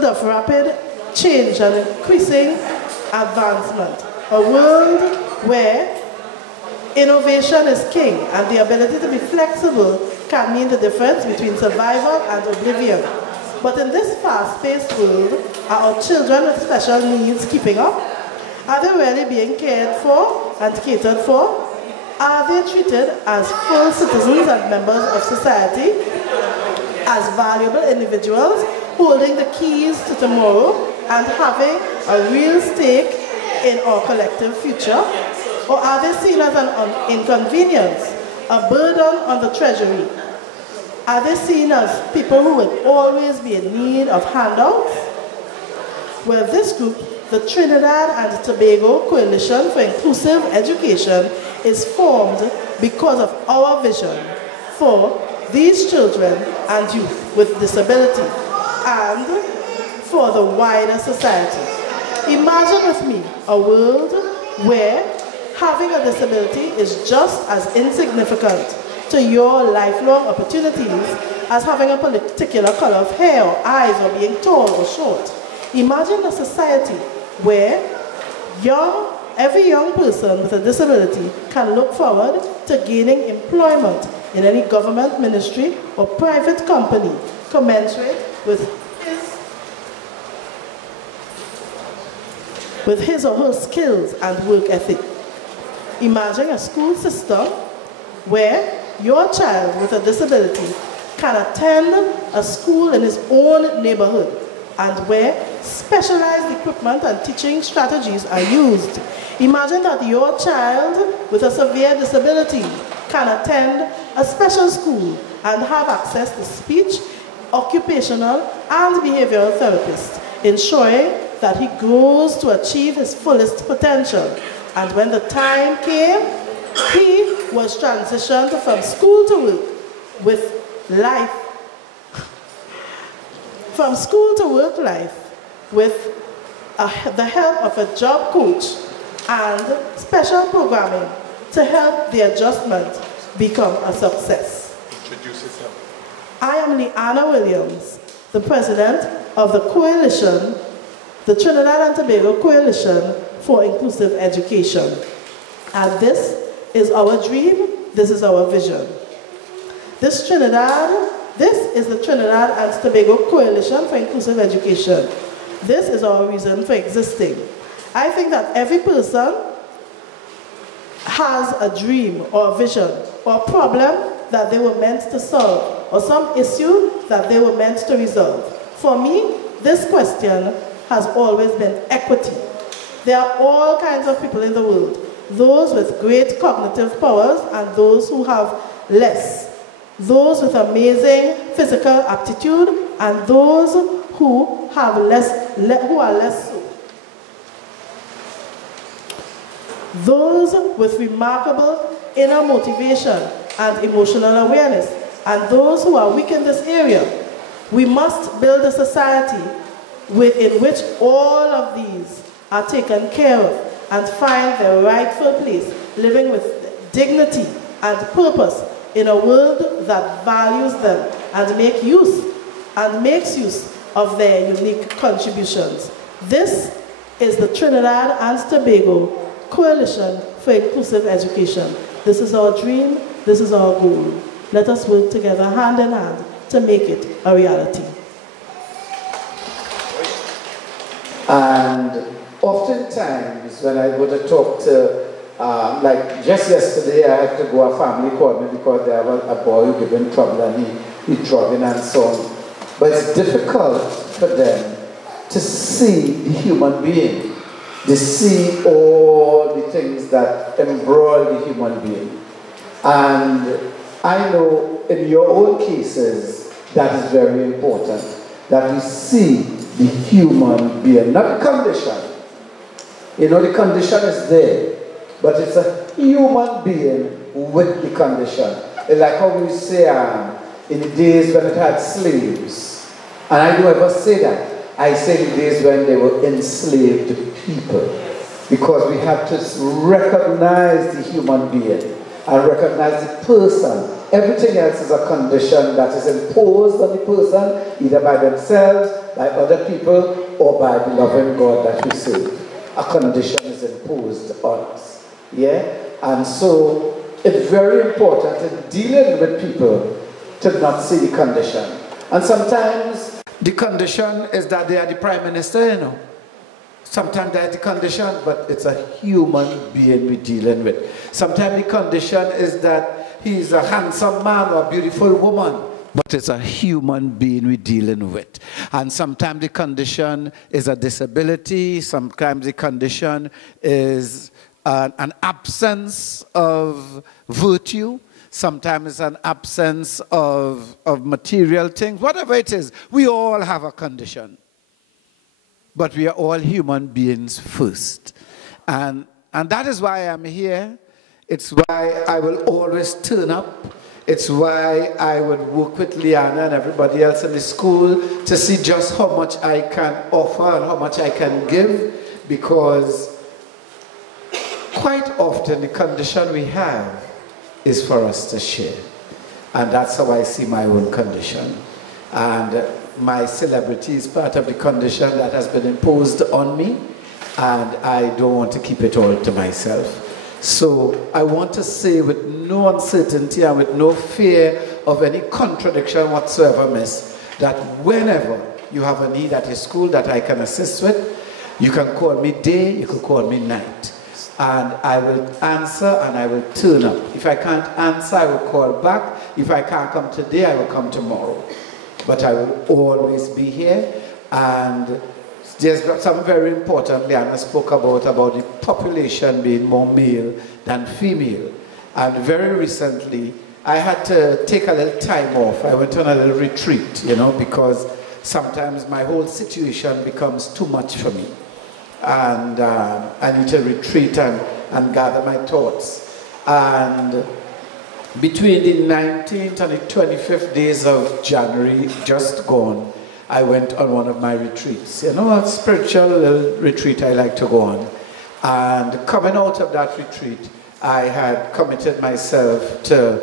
world of rapid change and increasing advancement. A world where innovation is king and the ability to be flexible can mean the difference between survival and oblivion. But in this fast-paced world, are our children with special needs keeping up? Are they really being cared for and catered for? Are they treated as full citizens and members of society, as valuable individuals holding the keys to tomorrow and having a real stake in our collective future? Or are they seen as an inconvenience, a burden on the treasury? Are they seen as people who will always be in need of handouts? Well, this group, the Trinidad and Tobago Coalition for Inclusive Education, is formed because of our vision for these children and youth with disability and for the wider society. Imagine with me a world where having a disability is just as insignificant to your lifelong opportunities as having a particular color of hair or eyes or being tall or short. Imagine a society where every young person with a disability can look forward to gaining employment in any government ministry or private company commensurate with his or her skills and work ethic. Imagine a school system where your child with a disability can attend a school in his own neighborhood and where specialized equipment and teaching strategies are used. Imagine that your child with a severe disability can attend a special school and have access to speech, occupational, and behavioral therapists, ensuring that he grows to achieve his fullest potential. And when the time came, he was transitioned from school to work with life, from school to work life with the help of a job coach and special programming to help the adjustment become a success. Introduce yourself. I am Leanna Williams, the president of the coalition, the Trinidad and Tobago Coalition for Inclusive Education. And this is our dream, this is our vision. This is the Trinidad and Tobago Coalition for Inclusive Education. This is our reason for existing. I think that every person has a dream or a vision or a problem that they were meant to solve or some issue that they were meant to resolve. For me, this question has always been equity. There are all kinds of people in the world, those with great cognitive powers and those who have less, those with amazing physical aptitude and those who have are less so. Those with remarkable inner motivation and emotional awareness, and those who are weak in this area. We must build a society in which all of these are taken care of and find their rightful place, living with dignity and purpose in a world that values them and makes use of their unique contributions. This is the Trinidad and Tobago Coalition for Inclusive Education. This is our dream, this is our goal. Let us work together hand in hand to make it a reality. And oftentimes when I go to talk to, like just yesterday I had to go, a family called me because they have a boy who given trouble and he drugging and so on. But it's difficult for them to see the human being. They see all the things that embroil the human being. And I know in your own cases that is very important, that we see the human being, not the condition. You know, the condition is there, but it's a human being with the condition. It's like how we say in the days when it had slaves, and I don't ever say that. I say the days when they were enslaved people, because we have to recognize the human being. and recognize the person. Everything else is a condition that is imposed on the person, either by themselves, by other people, or by the loving God that we serve. A condition is imposed on us. Yeah? And so it's very important in dealing with people to not see the condition. And sometimes the condition is that they are the prime minister, you know. Sometimes that's the condition, but it's a human being we're dealing with. Sometimes the condition is that he's a handsome man or a beautiful woman, but it's a human being we're dealing with. And sometimes the condition is a disability. Sometimes the condition is an absence of virtue. Sometimes it's an absence of material things. Whatever it is, we all have a condition. But we are all human beings first. And that is why I'm here. It's why I will always turn up. It's why I would work with Liana and everybody else in the school to see just how much I can offer and how much I can give, because quite often the condition we have is for us to share. And that's how I see my own condition. And my celebrity is part of the condition that has been imposed on me, and I don't want to keep it all to myself. So I want to say with no uncertainty and with no fear of any contradiction whatsoever, miss, that whenever you have a need at your school that I can assist with, you can call me day, you can call me night. And I will answer and I will turn up. If I can't answer, I will call back. If I can't come today, I will come tomorrow. But I will always be here. And there's got something very important Liana spoke about the population being more male than female. And very recently, I had to take a little time off. I went on a little retreat, you know, because sometimes my whole situation becomes too much for me. And I need to retreat and gather my thoughts. And between the 19th and the 25th days of January, just gone, I went on one of my retreats. You know, a spiritual little retreat I like to go on. And coming out of that retreat, I had committed myself to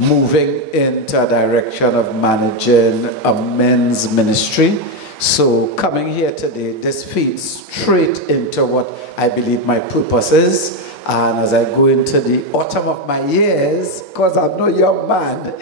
moving into a direction of managing a men's ministry. So coming here today, this feeds straight into what I believe my purpose is. And as I go into the autumn of my years, because I'm no young man,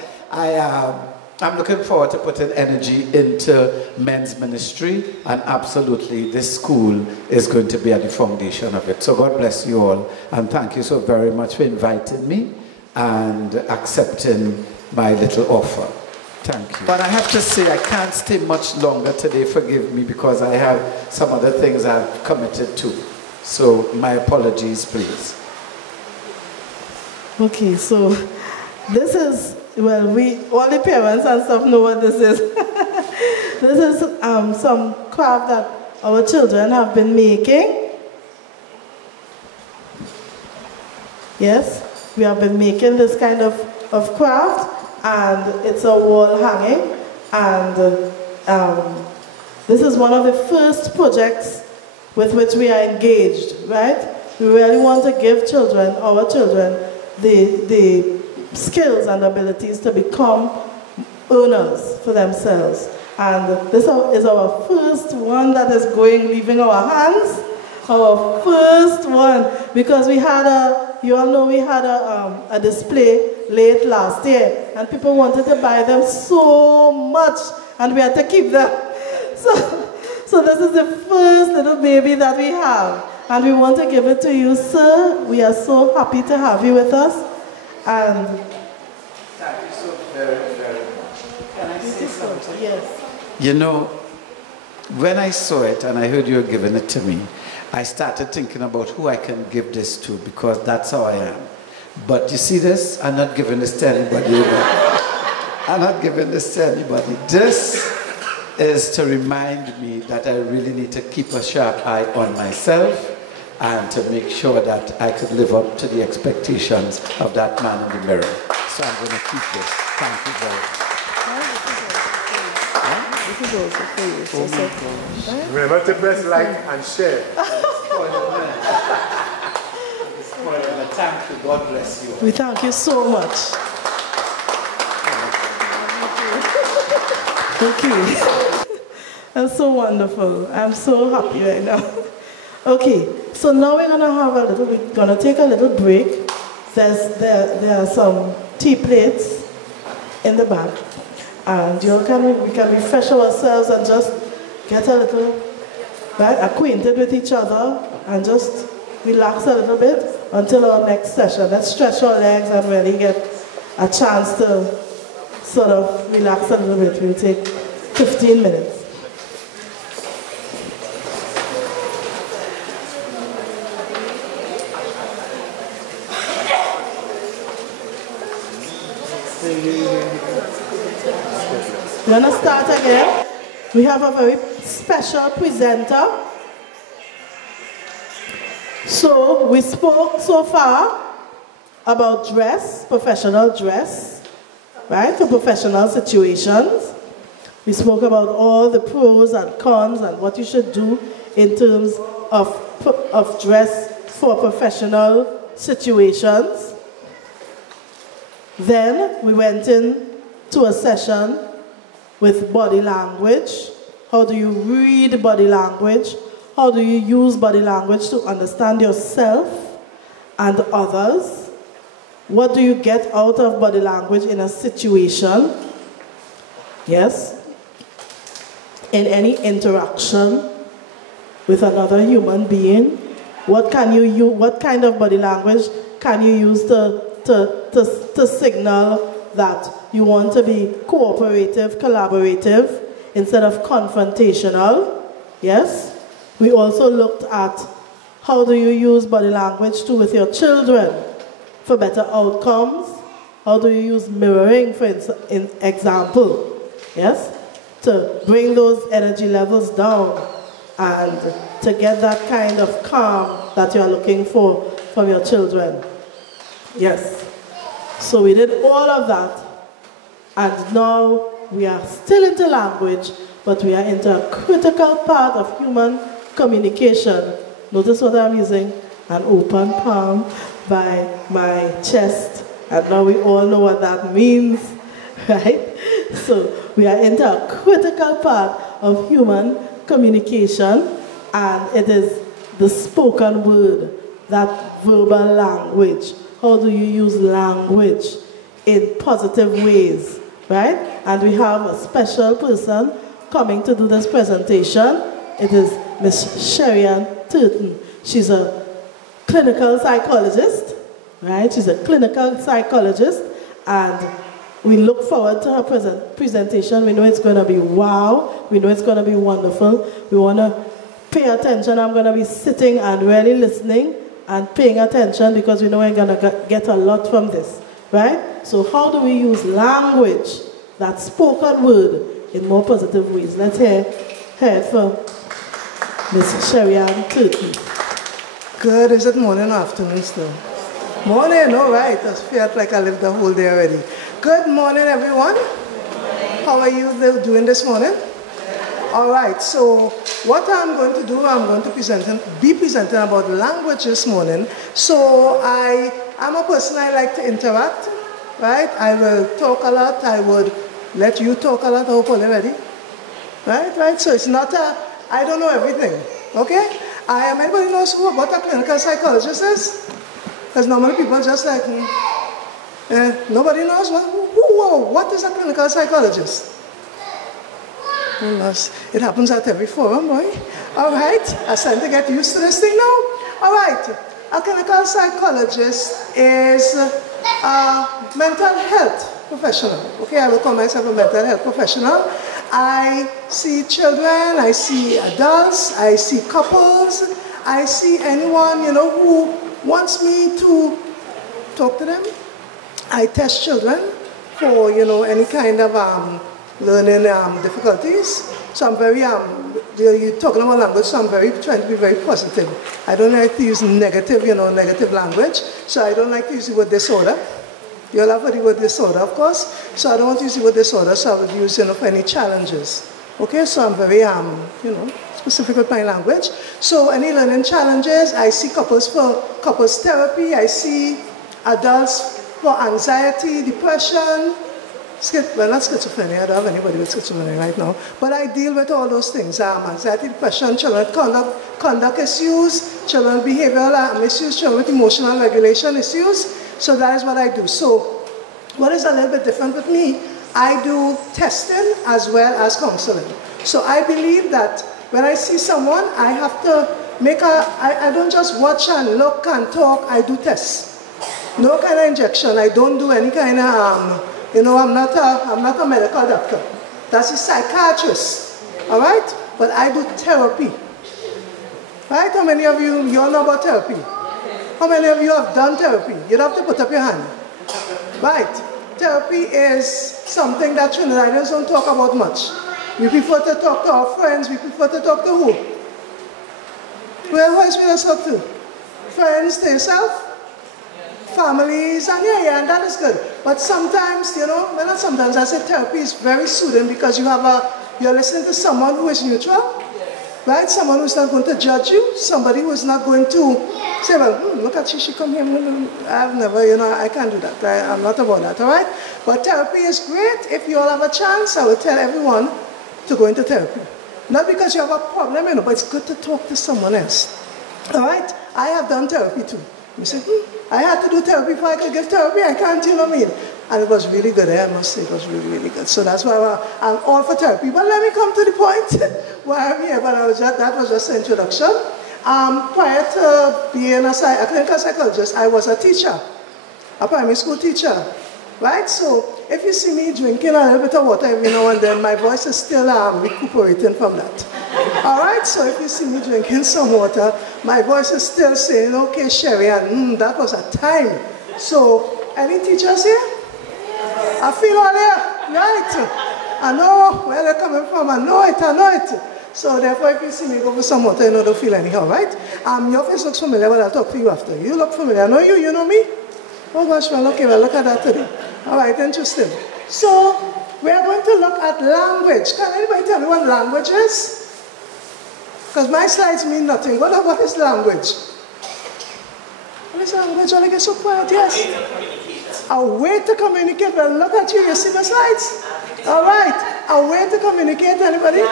I'm looking forward to putting energy into men's ministry, and absolutely this school is going to be at the foundation of it. So God bless you all, and thank you so very much for inviting me and accepting my little offer. Thank you. But I have to say, I can't stay much longer today, forgive me, because I have some other things I've committed to. So my apologies, please. Okay, so this is, well, all the parents and stuff know what this is. This is some craft that our children have been making. Yes, we have been making this kind of craft, and it's a wall hanging. And this is one of the first projects with which we are engaged, right? We really want to give our children, the skills and abilities to become owners for themselves. And this is our first one that is leaving our hands. Our first one, because we had you all know we had a display late last year, and people wanted to buy them so much, and we had to keep them. So this is the first little baby that we have, and we want to give it to you, sir. We are so happy to have you with us. And thank you so very, very much. Can I say something? Yes. You know, when I saw it and I heard you were giving it to me, I started thinking about who I can give this to, because that's how I am. But you see this? I'm not giving this to anybody. I'm not giving this to anybody. This is to remind me that I really need to keep a sharp eye on myself and to make sure that I could live up to the expectations of that man in the mirror. So I'm going to keep this. Thank you very much. This is also for you. So right? Remember to press like and share. Thank you. God bless you. We thank you so much. Okay. That's so wonderful. I'm so happy right now. Okay, so now we're gonna take a little break. There are some tea plates in the back, and we can refresh ourselves and just get a little acquainted with each other and just relax a little bit until our next session. Let's stretch our legs and really get a chance to sort of relax a little bit. We'll take 15 minutes. We're going to start again. We have a very special presenter. So we spoke so far about dress, professional dress, right, for professional situations. We spoke about all the pros and cons and what you should do in terms of dress for professional situations. Then we went into a session with body language. How do you read body language? How do you use body language to understand yourself and others? What do you get out of body language in a situation? Yes. In any interaction with another human being, what kind of body language can you use to signal that you want to be cooperative, collaborative, instead of confrontational? Yes. We also looked at how do you use body language with your children for better outcomes? How do you use mirroring, for example? Yes. To bring those energy levels down and to get that kind of calm that you're looking for from your children. Yes. So we did all of that, and now we are still into language, but we are into a critical part of human communication. Notice what I'm using? An open palm by my chest, and now we all know what that means, right? So we are into a critical part of human communication, and it is the spoken word, that verbal language. How do you use language in positive ways, right? And we have a special person coming to do this presentation. It is Miss Sherry-Ann Turton. She's a clinical psychologist, right? She's a clinical psychologist, and we look forward to her presentation. We know it's going to be wow. We know it's going to be wonderful. We want to pay attention. I'm going to be sitting and really listening and paying attention because we know we're going to get a lot from this, right? So how do we use language, that spoken word, in more positive ways? Let's hear it from Miss Sherry-Ann Turton. Good. Is it morning or afternoon still? Morning, all right. I felt like I lived the whole day already. Good morning, everyone. How are you doing this morning? All right, so what I'm going to do, I'm going to be presenting about language this morning. So I'm a person, I like to interact, right? I will talk a lot. I would let you talk a lot. I hope you're ready. Right? So it's not I don't know everything, okay? Anybody knows what a clinical psychologist is? Because normally people just like me. Nobody knows what is a clinical psychologist? It happens at every forum, boy. All right, I'm starting to get used to this thing now. All right, a clinical psychologist is a mental health professional. Okay, I will call myself a mental health professional. I see children, I see adults, I see couples, I see anyone, who wants me to talk to them. I test children for, any kind of learning difficulties. So I'm very, you're talking about language, so I'm trying to be very positive. I don't like to use negative language. So I don't like to use the word disorder. You'll have the word disorder, of course. So I don't want to use the word disorder, so I would use, for any challenges. Okay, so I'm very, specific with my language. So any learning challenges, I see couples for couples therapy, I see adults for anxiety, depression, well, not schizophrenia, I don't have anybody with schizophrenia right now, but I deal with all those things, anxiety, depression, children with conduct issues, children with behavioral issues, children with emotional regulation issues, so that is what I do. So, what is a little bit different with me, I do testing as well as counseling. So I believe that when I see someone, I have to I don't just watch and look and talk, I do tests. No kind of injection, I don't do any kind of, I'm not a medical doctor. That's a psychiatrist, all right? But I do therapy. Right? How many of you all know about therapy? How many of you have done therapy? You don't have to put up your hand. Right. Therapy is something that Trinidadians don't talk about much. We prefer to talk to our friends. We prefer to talk to who? Who else we talk to? Friends, to yourself? Families, and and that is good. But sometimes, well, not sometimes, I say therapy is very soothing because you're listening to someone who is neutral, right? Someone who's not going to judge you, somebody who is not going to say, well, look at she come here. I've never, I can't do that. I'm not about that, all right? But therapy is great. If you all have a chance, I will tell everyone to go into therapy. Not because you have a problem, but it's good to talk to someone else, all right? I have done therapy too. You say, I had to do therapy before I could give therapy. I can't, you know what I mean? And it was really good. I must say it was really, really good. So that's why I'm all for therapy. But let me come to the point why I'm here. But that was just an introduction. Prior to being a clinical psychologist, I was a teacher, a primary school teacher. Right? So if you see me drinking a little bit of water every now and then, my voice is still recuperating from that. All right? So if you see me drinking some water, my voice is still saying, okay, Sherry, and that was a time. So, any teachers here? I feel all there, right? I know where they're coming from. I know it. So therefore, if you see me go for some water, don't feel anyhow, right? Your face looks familiar, but I'll talk to you after. You look familiar. I know you know me? Oh gosh, well, okay, well, look at that today. All right, interesting. So, we are going to look at language. Can anybody tell me what language is? Because my slides mean nothing. What is language? What is language? I get so quiet, yes. A way to communicate. Well, look at you. You see the slides? All right. A way to communicate. Anybody?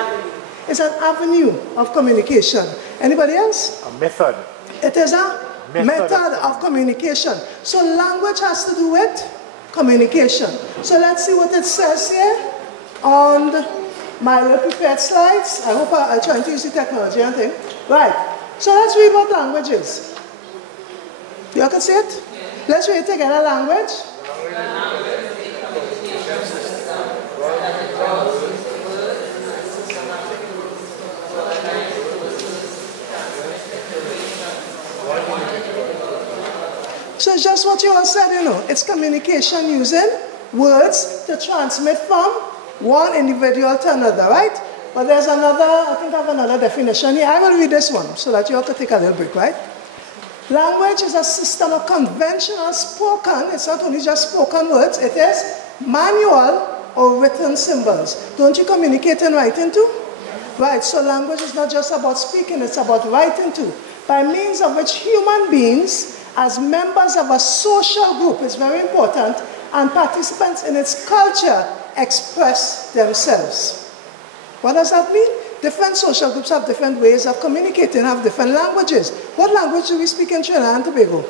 It's an avenue of communication. Anybody else? A method. It is a method of communication. So language has to do with communication. So let's see what it says here on my little prepared slides. I hope I'm trying to use the technology and thing. Right. So let's read what language is. You all can see it? Let's read together language. So it's just what you all said, It's communication using words to transmit from one individual to another, right? But there's another, I think I have another definition here. I will read this one so that you all can take a little break, right? Language is a system of conventional spoken, it's not only just spoken words, it is manual or written symbols. Don't you communicate in writing too? Right, so language is not just about speaking, it's about writing too. By means of which human beings, as members of a social group, it's very important, and participants in its culture, express themselves. What does that mean? Different social groups have different ways of communicating, have different languages. What language do we speak in Trinidad and Tobago?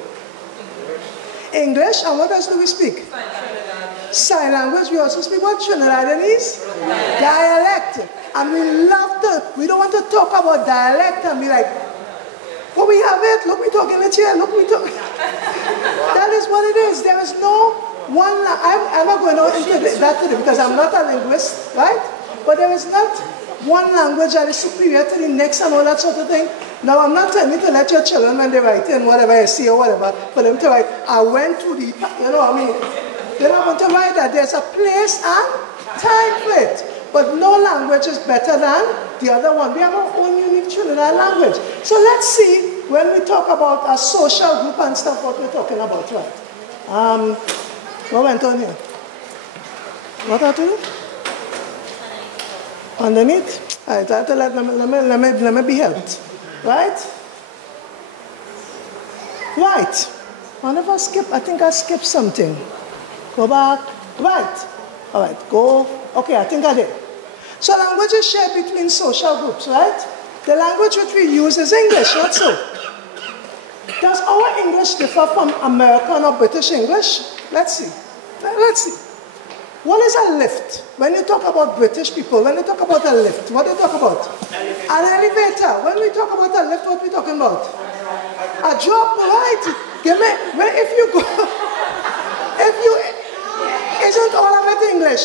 English. And what else do we speak? Sign language. We also speak what? Trinidadianese? Dialect. And we don't want to talk about dialect and be like, oh, we have it. Look, we talking it here. Look, we talking. That is what it is. There is no one. I'm not going into that today because I'm not a linguist, right? But there is not one language that is superior to the next and all that sort of thing. Now, I'm not telling you to let your children, when they write in whatever you see or whatever, for them to write, I went to the, they're not going to write that. There's a place and time for it. But no language is better than the other one. We have our own unique Trinidad language. So let's see, when we talk about a social group and stuff, what we're talking about, right? What went on here? What have to do? Underneath? I have to let me be helped. Right? Right. One of us skip, I think I skipped something. Go back. Right. All right, go. Okay, I think I did. So language is shared between social groups, right? The language which we use is English, not so. Does our English differ from American or British English? Let's see. Let's see. What is a lift? When you talk about British people, when you talk about a lift, what do you talk about? An elevator. When we talk about a lift, what are we talking about? A drop, right? If you go, isn't all of it English?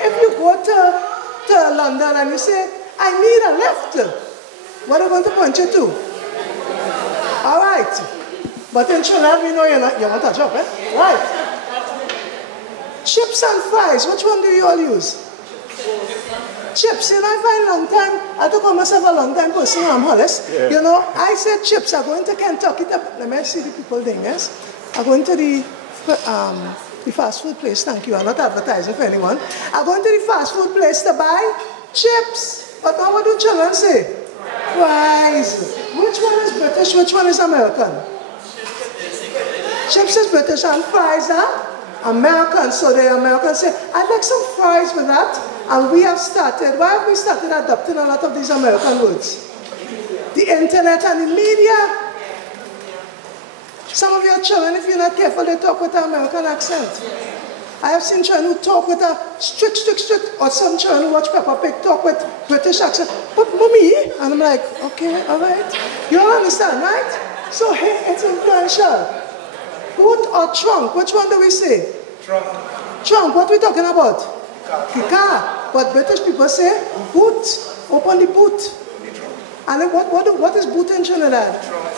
If you go to London and you say, I need a lift, what are you going to point you to? All right. But in Trinidad, we know you want a job, eh? Right. Chips and fries, which one do you all use? Chips, you know, I find a long time, I took on myself a long time person, I'm Hollis. Yeah. You know, I said chips, I go into Kentucky, let me see the people doing this. I go into the fast food place, thank you, I'm not advertising for anyone. I go into the fast food place to buy chips. But now what do children say? Fries. Which one is British, which one is American? Chips is British and fries are American. So the Americans say, I'd like some fries with that. And we have started, why have we started adopting a lot of these American words? The internet and the media. Some of your children, if you're not careful, they talk with an American accent. I have seen children who talk with a strict, or some children who watch Peppa Pig talk with British accent. But mommy, and I'm like, okay, all right. You all understand, right? So hey, it's influential. Boot or trunk, which one do we say? Trunk. Trunk, what are we talking about? Car. But British people say boot. Open the boot. And then what is boot in Trinidad? Trunk.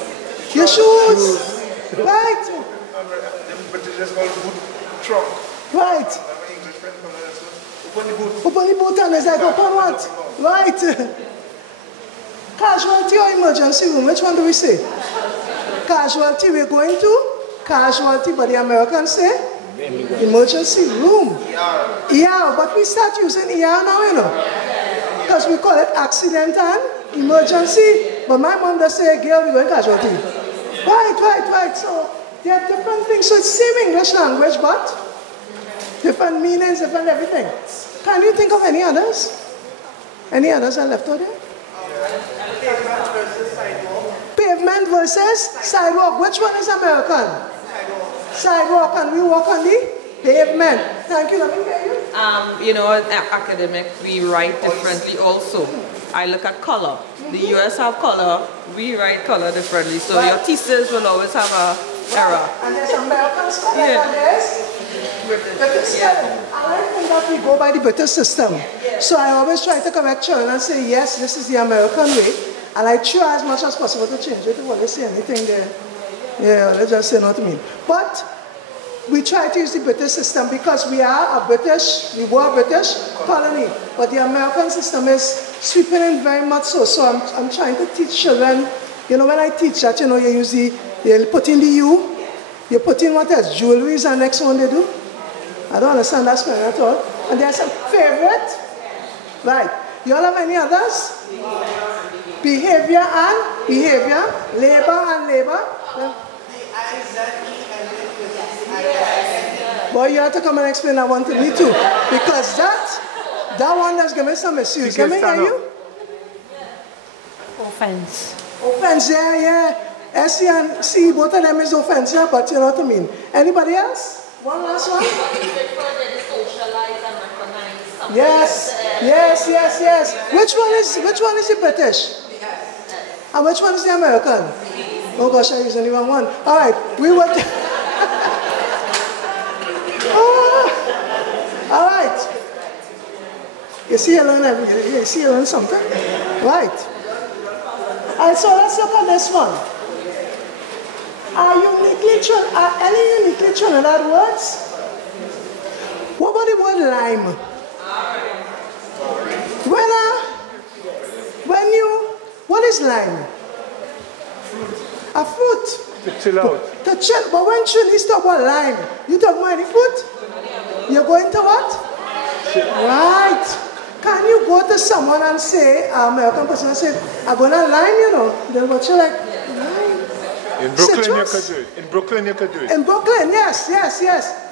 Your shoes. Right. The British call boot trunk. Right. Open the boot. Open the boot and it's like open what? Right. Casualty or emergency room, which one do we say? Casualty, we're going to casualty, but the Americans say emergency room. ER, but we start using ER now, you know. Because we call it accident and emergency. But my mom does say, girl, we're going casualty. Right. So there are different things. So it's same English language, but different meanings, different everything. Can you think of any others? Any others are left out there? Pavement versus sidewalk. Pavement versus sidewalk. Which one is American? Sidewalk, and we walk on the pavement. Thank you. Let me hear you. You know, academic, we write differently also. I look at color. The US have color, we write color differently. So your thesis will always have a error. And there's American spelling and there's British spelling. And I think that we go by the British system. So I always try to correct children and say, yes, this is the American way. And I try as much as possible to change it. When they say anything there, yeah, let's just say not to me. But we try to use the British system because we are a British, we were a British colony. But the American system is sweeping in very much so. So I'm trying to teach children, you know, when I teach that, you know, you put in the U, you put in what else? Jewelry is the next one they do. I don't understand that spelling at all. And there's some favorite. Right. You all have any others? Behavior and behavior. Labor and labor. Boy, you have to come and explain that one to me too. Because that one does give me some issues. Can I hear you? Offense. Offense, yeah. S and C, both of them is offense, yeah, but you know what I mean. Anybody else? One last one? Yes. Which one is the British? And which one is the American? Oh gosh, I used only one. All right, we were. All right. You see, you learn something, right? And so let's look at this one. Are any uniquely Trinidad words? What about the word lime? What is lime? A fruit. To chill out. To chill. But when Trinidad talk about lime, you talk about any fruit? You're going to what? Right. Can you go to someone and say, American person and say, I'm going to lime, you know? They'll watch you like, lime. In Brooklyn citrus. you could do it. In Brooklyn you could do it. In Brooklyn, yes.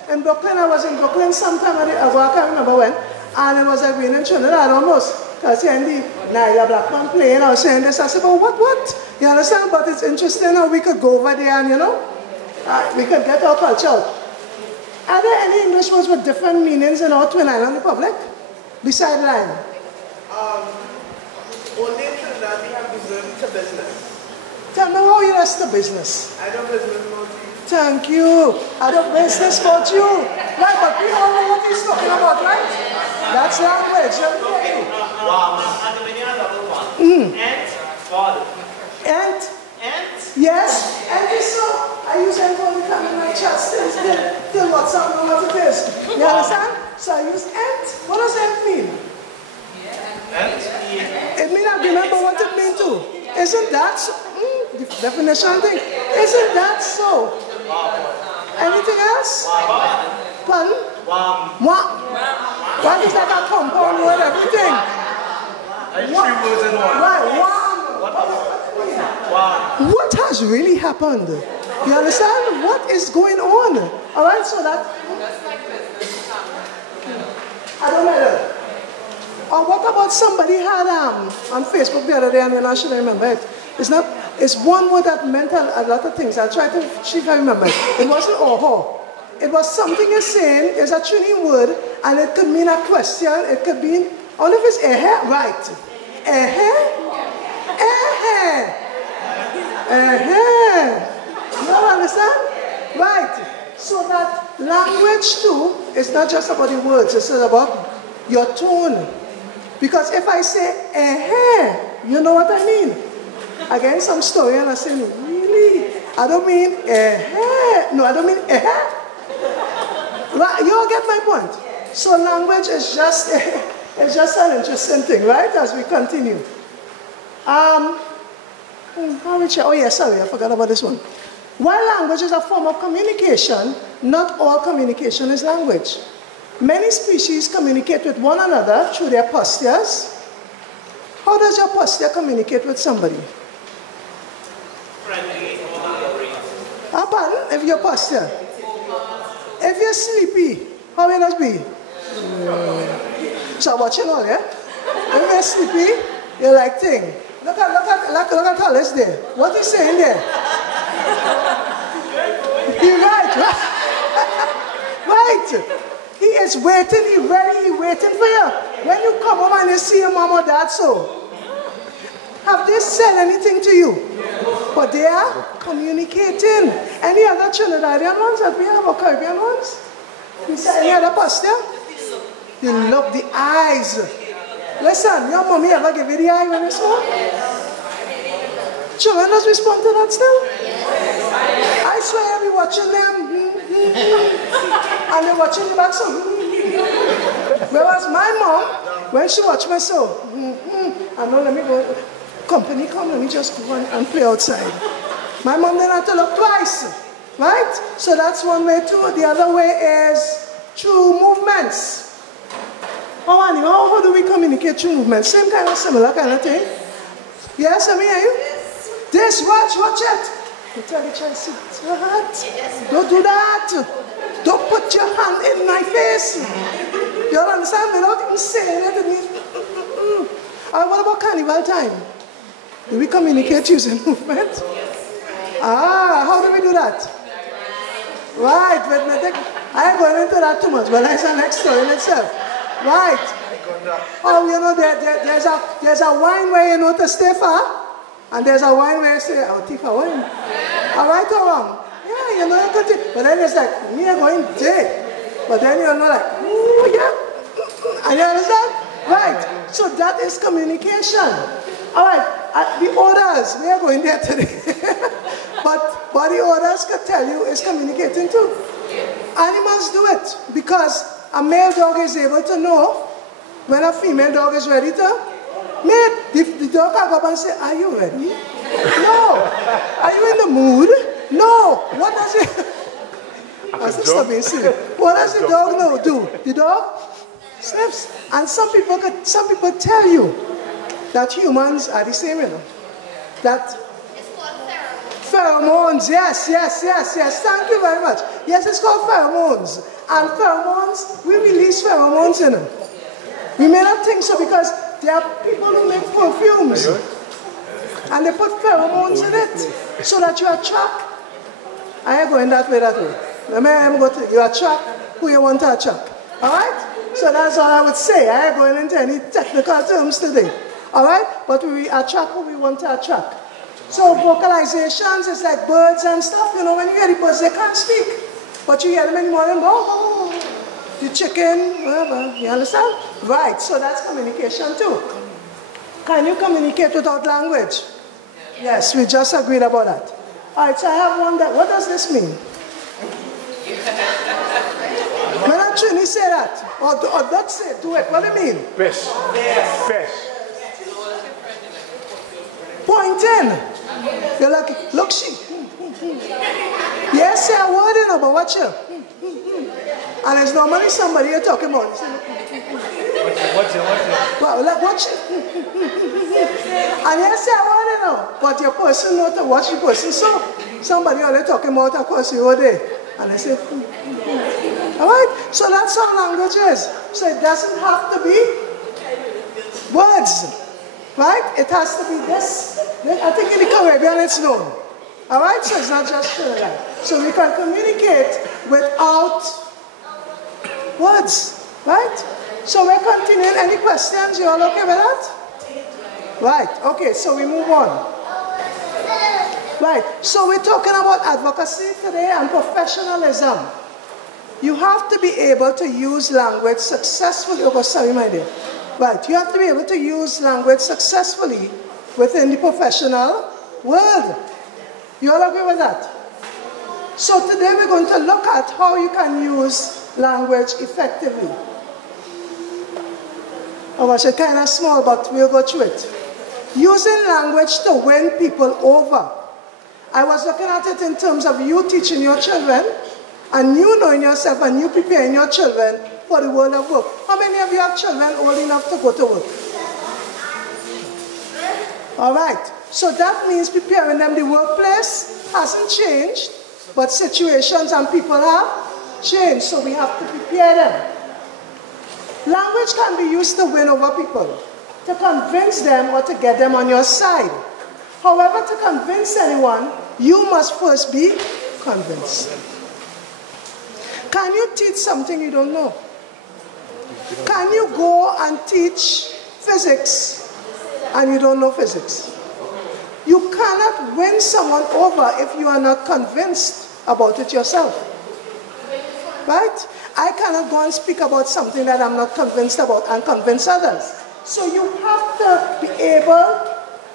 In Brooklyn, I was in Brooklyn sometime ago, I can't remember when, and it was like being in Trinidad almost. Because saying the Nyla Blackman playing, I was saying this, I said, well, what? You understand? But it's interesting how we could go over there and, we could get our culture out. Are there any English words with different meanings in our Twin Island Republic? Beside line? Only in Trinidad we have reserved to business. Tell me how you rest the business. I don't business about you. Thank you. I don't business about you. Right, but we all know what he's talking about, right? That's language. Ant. Yes. And so I use ant when we come in my chat till WhatsApp know what it is. You understand? So I use ant. What does ant mean? It means I remember what it means too. Isn't that so? The definition thing. Isn't that so? Anything else? Pardon? What is like a compound word, everything? Three words in one. Right, what has really happened? You understand? What is going on? Alright, so that I don't know. Or what about somebody had on Facebook the other day, and I should remember it. It's one word that meant a lot of things. I'll try to see if I remember it. It wasn't oh. It was something you're saying, it's a Trini word, and it could mean a question, it could mean, I don't know if it's right. You understand? Right. So that language too is not just about the words, it's about your tone. Because if I say you know what I mean? Again, some story and I say, really? I don't mean no, I don't mean Right, you all get my point. So language is just it's just an interesting thing, right? As we continue. Oh yeah, sorry, I forgot about this one. While language is a form of communication, not all communication is language. Many species communicate with one another through their postures. How does your posture communicate with somebody? Friendly. Pardon? If your posture. If you're sleepy, how will it be? So watching all, yeah? If you're sleepy, you're like thing. Look at Hollis there. What is saying there? You're right, right? Right. He is waiting, he waiting for you. When you come home and you see your mom or dad, so have they said anything to you? But they are communicating. Any other Trinidadian ones that we have, or Caribbean ones? You see any other posture? You look, the eyes. Listen, your mommy ever give you the eye when you smoke? Children does respond to that still? I swear I be watching them. And they're watching the back so. Whereas my mom, when she watch me so, I know, let me go. Company come, let me just go and play outside. My mom didn't have to look twice, right? So that's one way too. The other way is through movements. How do we communicate through movements? Same kind of, similar kind of thing. Yes, I mean, are you? This, watch it. You tell the child, sit that. Don't do that. Don't put your hand in my face. You understand? Without even saying it. What about carnival time? Do we communicate using movement? How do we do that? Right, but I ain't going into that too much, but that's the next story in itself. Right. Oh, there's a wine where to stay far, and there's a wine where you say, Tifa wine. All right or wrong? Yeah, you continue. But then it's like, we are going dead. But then you're not like, ooh, yeah. And you understand? Right. So that is communication. All right. The orders, we are going there today. But what the orders could tell you is communicating too. Animals do it because a male dog is able to know when a female dog is ready to mate. The dog can go up and say, are you ready? No. Are you in the mood? No. What does it? What does the dog do? The dog sniffs. And some people tell you that humans are the same, That Pheromones, yes. Thank you very much. Yes, it's called pheromones. And pheromones, we release pheromones in them. You may not think so because there are people who make perfumes. And they put pheromones in it so that you attract. I ain't going that way. Let me go to you attract who you want to attract. Alright? So that's all I would say. I ain't going into any technical terms today. Alright? But we attract who we want to attract. So vocalizations is like birds and stuff. You know, when you hear the birds, they can't speak. But you hear them in the morning, the chicken, whatever. You understand? Right. So that's communication too. Can you communicate without language? Yes, we just agreed about that. Alright, so I have one that, what does this mean? When I'm Trini say that, or not say, do it, what do you mean? Best. Pointing. You're like, look, she. Yes, say a word in her, but watch her. And it's normally somebody you're talking about. Watch it. Well, like, watch it. And yes, say a word in her, but your person not to watch the person. So, somebody only talking about, of course, you were there. And I say, alright, so that's how language is. So it doesn't have to be words. Right? It has to be this. I think in the Caribbean it's known. Alright? So it's not just Trinidad. So we can communicate without words. Right? So we're continuing. Any questions? You all okay with that? Right. Okay, so we move on. Right. So we're talking about advocacy today and professionalism. You have to be able to use language successfully. Oh, sorry, my dear. Right, you have to be able to use language successfully within the professional world. You all agree with that? So today we're going to look at how you can use language effectively. Oh, it's kind of small, but we'll go through it. Using language to win people over. I was looking at it in terms of you teaching your children, and you knowing yourself, and you preparing your children for the world of work. How many of you have children old enough to go to work? All right. So that means preparing them. The workplace hasn't changed, but situations and people have changed. So we have to prepare them. Language can be used to win over people, to convince them or to get them on your side. However, to convince anyone, you must first be convinced. Can you teach something you don't know? Can you go and teach physics and you don't know physics? You cannot win someone over if you are not convinced about it yourself. Right? I cannot go and speak about something that I'm not convinced about and convince others. So you have to be able,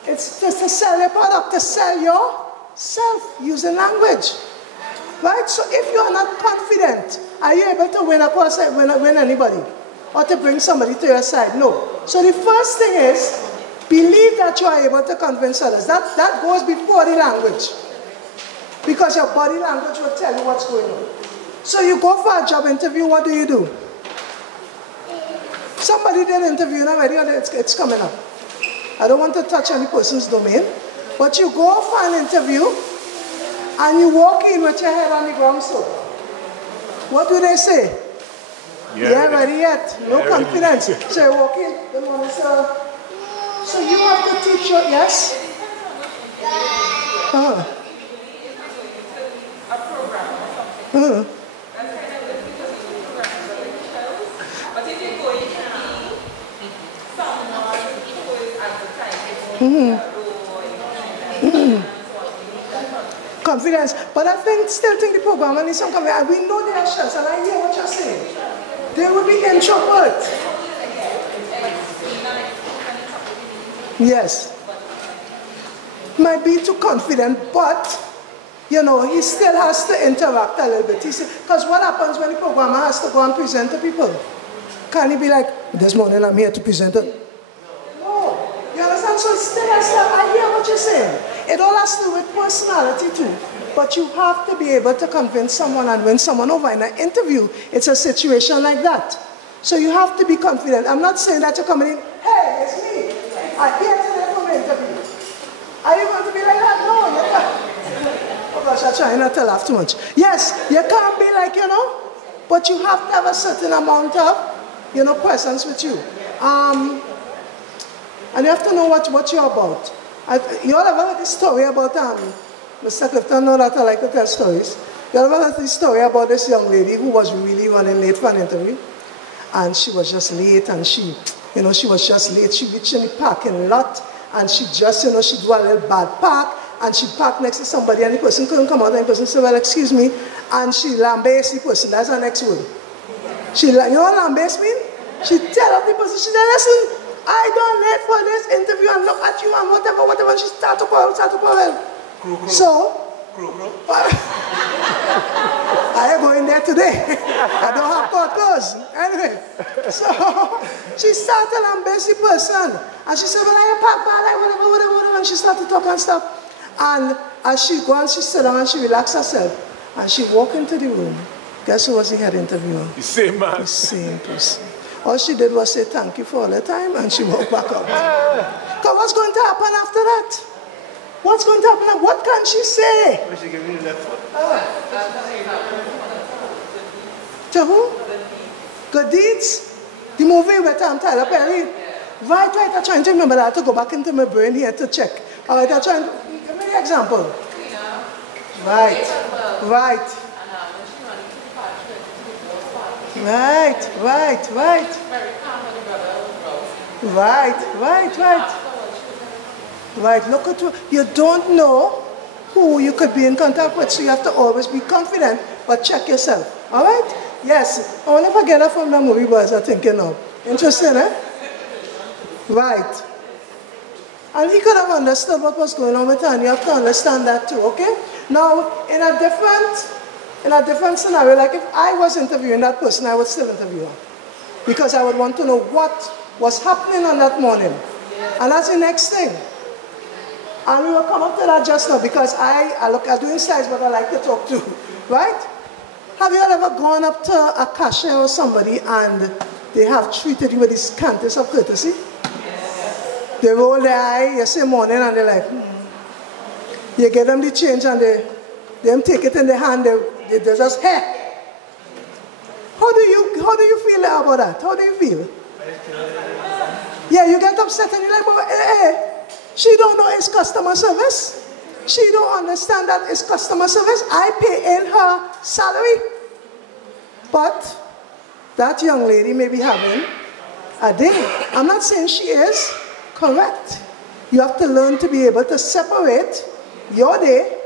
it's just to sell your product, to sell yourself using language. Right? So if you are not confident, are you able to win anybody? Or to bring somebody to your side? No. So the first thing is, believe that you are able to convince others. That goes before the language. Because your body language will tell you what's going on. So you go for a job interview, what do? Somebody did interview already, it's coming up. I don't want to touch any person's domain. But you go for an interview, and you walk in with your head on the ground, so what do they say? Yeah, ready yet? No confidence. So you walk in, good morning, sir. So you have to teach your, yes? Confidence. But I still think the program needs some confidence. We know their strengths, and I hear what you're saying. They will be introvert. Yes. Might be too confident, but you know, he still has to interact a little bit. Because what happens when the programmer has to go and present to people? Can he be like, this morning I'm here to present it? No. You understand? So it still has to, I hear what you're saying. It all has to do with personality too. But you have to be able to convince someone and win someone over. In an interview, it's a situation like that. So you have to be confident. I'm not saying that you're coming in, hey, it's me. I'm here today for an interview. Are you going to be like that? No, you're not. gosh, I'm trying not to laugh too much. Yes, you can't be like, but you have to have a certain amount of, presence with you. And you have to know what you're about. You all ever heard this story about Mr. Clifton? Know that I like to tell stories. You all ever heard this story about this young lady who was really running late for an interview? And she was just late, and she was just late. She reached in the parking lot, and she just, she do a little bad park, and she parked next to somebody, and the person couldn't come out, and the person said, well, excuse me, and she lambasted the person. That's her next word. You know what lambaste mean? She tell the person, she said, listen, I don't late for this interview, and look at you, and whatever, and she start to quarrel. So, I ain't going there today. I don't have photos. Anyway, so she started to lambaste the person, and she said, well, I pack bad, whatever, and she started talking and stuff. And as she go and she sit down and she relaxed herself, and she walked into the room. Guess who was the head interviewer? The same man. The same person. All she did was say thank you for all the time, and she walked back out. Because what's going to happen after that? What's going to happen? What can she say? She give me the left foot. To who? Good Deeds? The movie with Tyler Perry? Right, I'm trying to remember that. I have to go back into my brain here to check. All right, I'm trying to give me an example. Right. Right, look at you. You don't know who you could be in contact with, so you have to always be confident, but check yourself. All right? Yes. I will never get that from the movie boys are thinking of. Interesting, eh? Right. And he could have understood what was going on with her, and you have to understand that too, okay? Now, in a different scenario, like if I was interviewing that person, I would still interview her. Because I would want to know what was happening on that morning. And that's the next thing. And we will come up to that just now, because I look at doing slides, but I like to talk too, right? Have you ever gone up to a cashier or somebody and they have treated you with this scantest of courtesy? They roll their eye, you say morning, and they're like, You get them the change, and they take it in their hand, they just, hey! How do you feel about that? How do you feel? Yeah, you get upset and you're like, but hey, she don't know it's customer service. She don't understand that it's customer service. I pay in her salary. But that young lady may be having a day. I'm not saying she is correct. You have to learn to be able to separate your day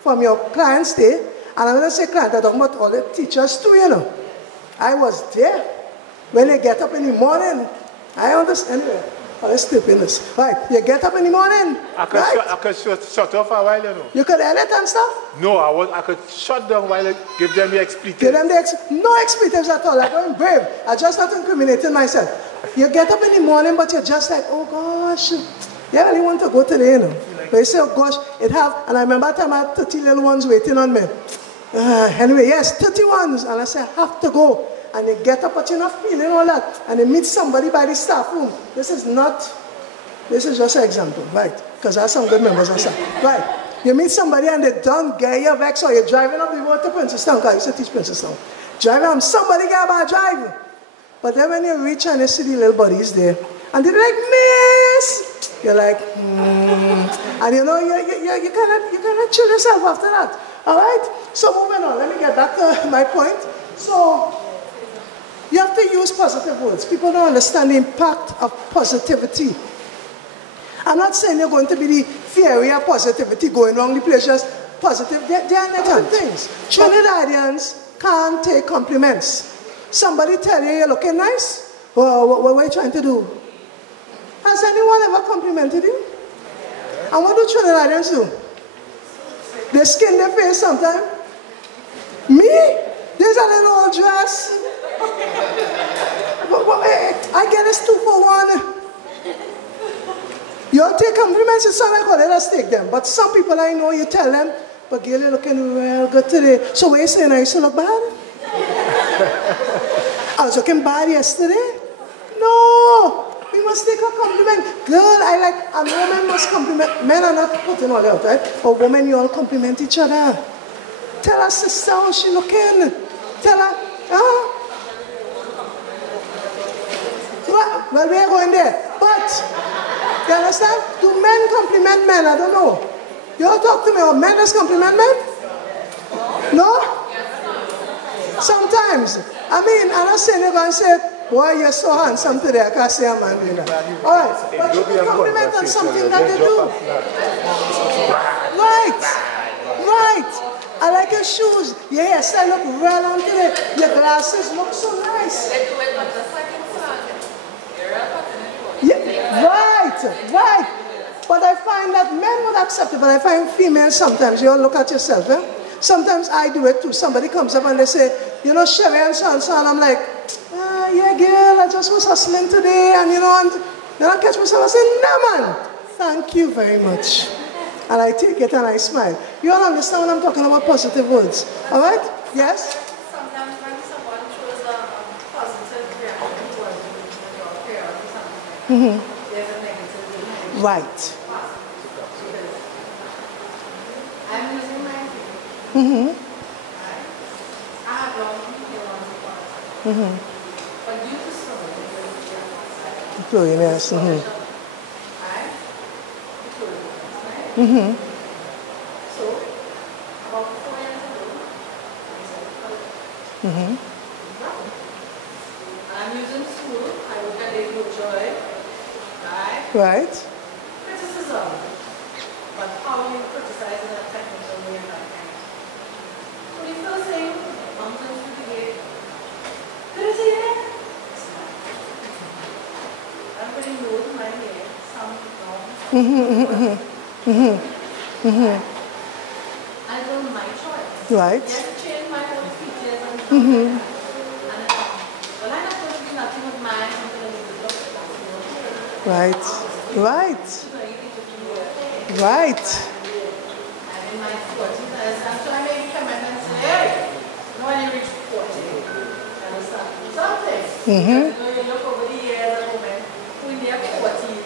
from your client's day. And I'm going to say client, I'm talking about all the teachers too, you know. I was there. When they get up in the morning, I understand. Anyway, let's step in this. Right, you get up in the morning. I could shut off a while, you know. You could edit and stuff? No, I could shut down while I give them the expletives. Give them no expletives at all. I'm going brave. I just not incriminating myself. You get up in the morning, but you're just like, oh gosh, yeah, I really want to go today, you know. But you say, oh gosh, and I remember that time I had 30 little ones waiting on me. Anyway, yes, 30 ones. And I say, I have to go. And they get up, but you're not feeling all that. And they meet somebody by the staff room. This is just an example, right? Because I have some good members of staff. Right. You meet somebody and they don't get you vexed, or you're driving up the road to Princeton, because I used to teach Princeton. Driving up, somebody get by driving. But then when you reach and you see the little buddies there, and they're like, miss! You're like, And you know, you cannot chill yourself after that. All right? So moving on, let me get back to my point. So, you have to use positive words. People don't understand the impact of positivity. I'm not saying you're going to be the fairy of positivity going wrong the place, just positive. There are different things. Trinidadians can't take compliments. Somebody tell you you're looking nice. Well, what are you trying to do? Has anyone ever complimented you? And what do Trinidadians do? They skin their face sometimes. Me? There's a little old dress. I get this 2 for 1. You'll take compliments, it's not like, let us take them. But some people I know, you tell them, but girl, you're looking real good today. So what are you saying? I used to look bad? I was looking bad yesterday? No. we must take a compliment. Girl, I like, and women must compliment. Men are not putting all out, right? But women, you all compliment each other. Tell her sister how she looking. Tell her, well, we are going there. But, you understand? Do men compliment men? I don't know. You all talk to me, or men just compliment men? No? Sometimes. I mean, I'm not saying you're going to say, boy, you're so handsome today, I can't say a man doing that. All right, but you can compliment on something that you do. Right. I like your shoes. Your hairstyle look well on today. Your glasses look so nice. Yeah, right. But I find that men would accept it, but I find females sometimes, you all look at yourself, eh? Sometimes I do it too. Somebody comes up and they say, you know, Sherry and so and so, and I'm like, yeah, girl, I just was hustling today, and you know, and then I catch myself and say, no, man, thank you very much. And I take it and I smile. You all understand when I'm talking about positive words, all right? Yes? Sometimes when someone shows a positive reaction towards your parents or something, there's a negative reaction. Right. I'm using my feet. I have long hair on the part. But due to something, Yes. So, about 4 years ago, and I'm using school. I work at David Joy. Right. Criticism. But how you criticize in a technical way and that kind. So the first thing, mountains to the gate. Did you see that? I'm putting loads in my hair, some wrong. I don't my choice. Right. Yes, change my whole features and stuff like that. And well, I'm not going to do nothing with mine until I need to look at that. Right. I'm in my 40s, I'm trying to come in and say, hey, when you reach 40, something. You look over the years of women who in their 40s,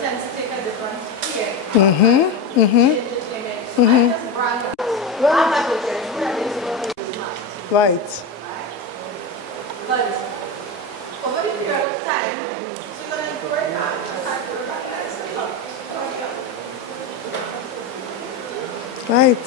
tend to take a different care. I just brand I'm not going to change. Right. But over the period of time, so you're going to work hard. Right.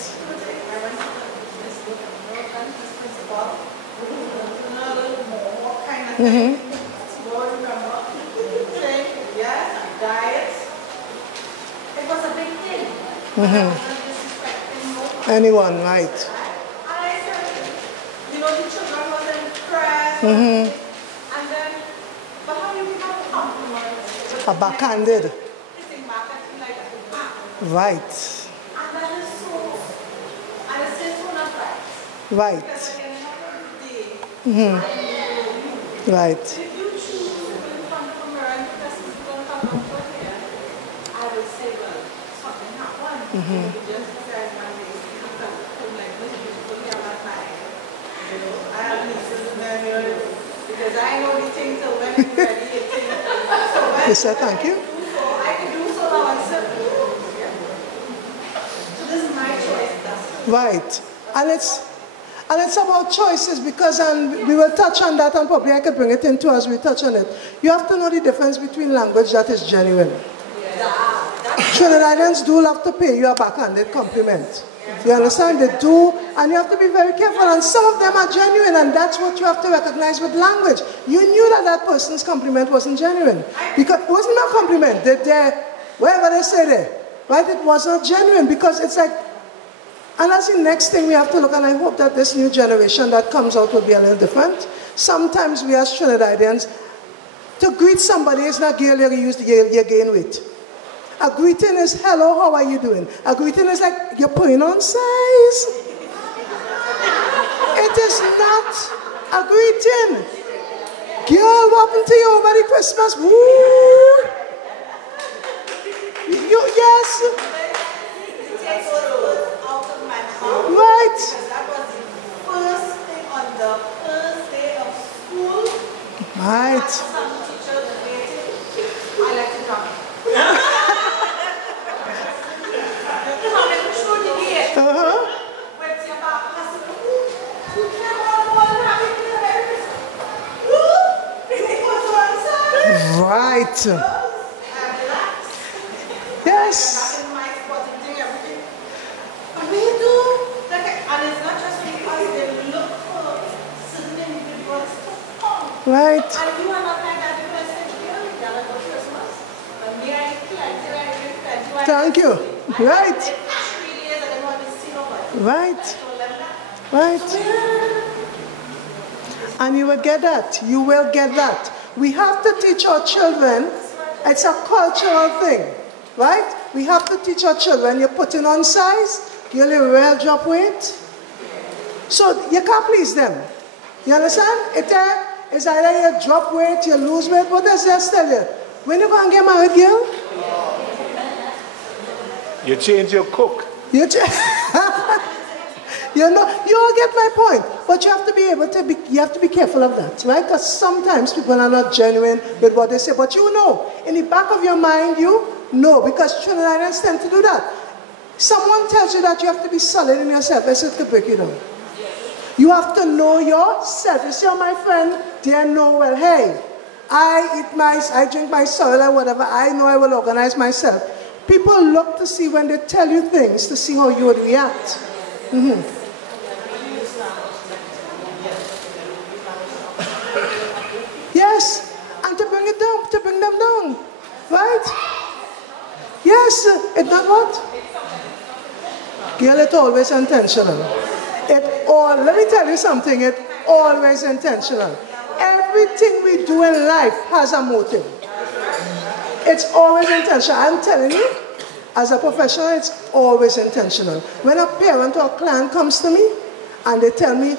It was a big thing. Anyone, right. And I said, the children was impressed. And then, but how do you become compromised? A backhanded. Kissing back at you like a back. Right. And that is so, and it's just so not right. Right. Because at the end of the day, Right. if you choose to come from her and the person is going to come up for here, I would say, well, something happened. You just said one day, you come home like this, you should be on my time. I have nieces and nephews, because I know the things so when it's ready, it's so when You said thank you. I can do so now and say, so this is my choice. That's Right. And it's about choices because, and we will touch on that and probably I could bring it into as we touch on it. You have to know the difference between language that is genuine. Trinidadians do love to pay you a backhanded compliment. You understand? They do, and you have to be very careful. And some of them are genuine, and that's what you have to recognize with language. You knew that that person's compliment wasn't genuine. Because it wasn't a compliment. Whatever they say there, right? It was not genuine because it's like, and that's the next thing we have to look, and I hope that this new generation that comes out will be a little different. Sometimes we as Trinidadians, to greet somebody is not girl, you gain weight. A greeting is, hello, how are you doing? A greeting is like, you're putting on size. It is not a greeting. Girl, what happened to you over the Christmas? Woo! Yes. Right. because that was the first thing on the first day of school. Right. Some teachers waiting. Right. Yes. Right. And you are not like that because you gather for Christmas. But me, I plenty. Thank you. Right. 3 days I didn't want to see nobody. Right. Right. And you will get that. You will get that. We have to teach our children. It's a cultural thing. Right? We have to teach our children. You're putting on size. You'll well drop weight. So you can't please them. You understand? It's either you drop weight, you lose weight. What does that tell you? When you go and get married, girl? You change your cook. You know, you all get my point. But you have to be able to be, you have to be careful of that, right? Because sometimes people are not genuine with what they say. But you know, in the back of your mind, you know, because Trinidadians tend to do that. Someone tells you that you have to be solid in yourself, it's to break you down. You have to know yourself. You see, my friend, they know, well, hey, I drink my soil or whatever. I know I will organize myself. People look to see when they tell you things to see how you would react. Yes, and to bring it down, to bring them down, right? Yes, it's not what? Girl, it's always intentional. Let me tell you something, it's always intentional. Everything we do in life has a motive. It's always intentional. I'm telling you, as a professional, it's always intentional. When a parent or a client comes to me and they tell me,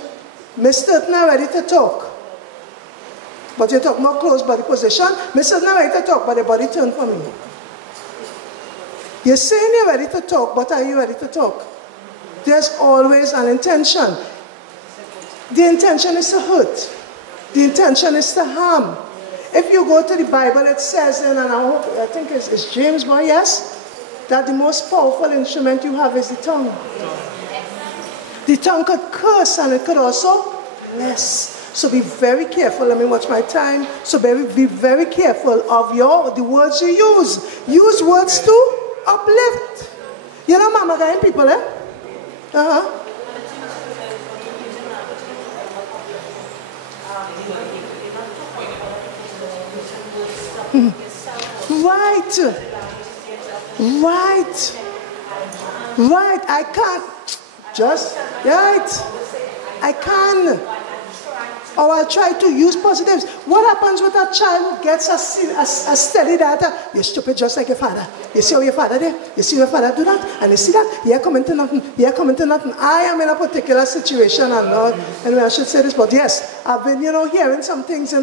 Mr. not ready to talk, but you talk more close body position, Mr. not ready to talk, but the body turned for me. You're saying you're ready to talk, but are you ready to talk? There's always an intention. The intention is to hurt. The intention is to harm. If you go to the Bible, it says, and I think it's James, boy, yes, that the most powerful instrument you have is the tongue. The tongue could curse and it could also bless. So be very careful. Let me watch my time. So be very careful of the words you use. Use words to uplift. You know, mama guy people, eh? Right. I can't. Just, right. I can. Or I'll try to use positives. What happens with a child who gets a steady data? You're stupid just like your father. You see how your father did? You see your father do that? And you see that? You're coming to nothing. You're coming to nothing. I am in a particular situation and Lord, anyway, I should say this, but yes, I've been, hearing some things,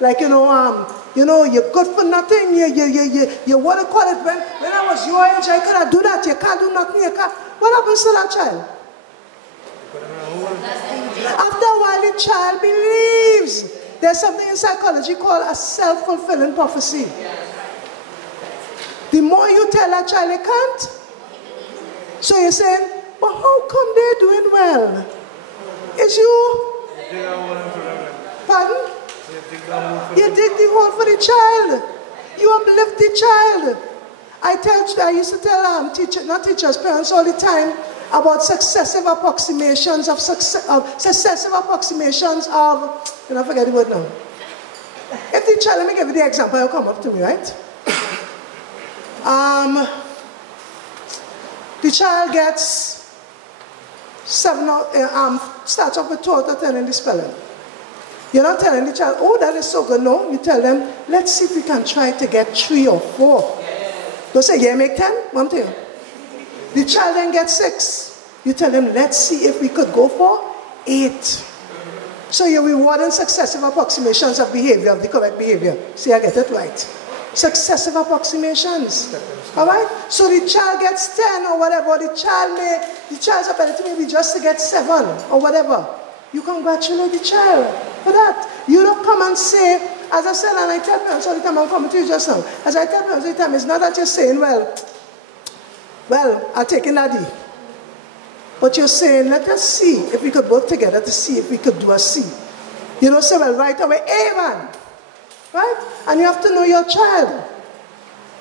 like, you're good for nothing. You want to call it, when I was your age, I could do that. You can't do nothing. What happens to that child? After a while, the child believes. There's something in psychology called a self-fulfilling prophecy. The more you tell that child they can't, so you're saying, but how come they're doing well? It's you. Pardon? You dig the hole for the child. You uplift the child. I used to tell parents all the time about successive approximations of, I forget the word now. If the child, let me give you the example, it'll come up to me, right? The child gets 7, starts off with 2 out of 10 in the spelling. You're not telling the child, oh, that is so good. No, you tell them, let's see if we can try to get 3 or 4. Don't say, yeah, make 10, one thing. The child then gets 6. You tell them, let's see if we could go for 8. So you're rewarding successive approximations of behavior, of the correct behavior. See, I get it right. Successive approximations. All right? So the child gets 10 or whatever. The child's ability may be just to get 7 or whatever. You congratulate the child for that. You don't come and say, as I said, and I tell parents all the time, I'm coming to you just now. As I tell parents all the time, it's not that you're saying, well, I'll take in daddy. But you're saying, let us see if we could work together to see if we could do a C. You don't say, well, right away, A1. right? And you have to know your child.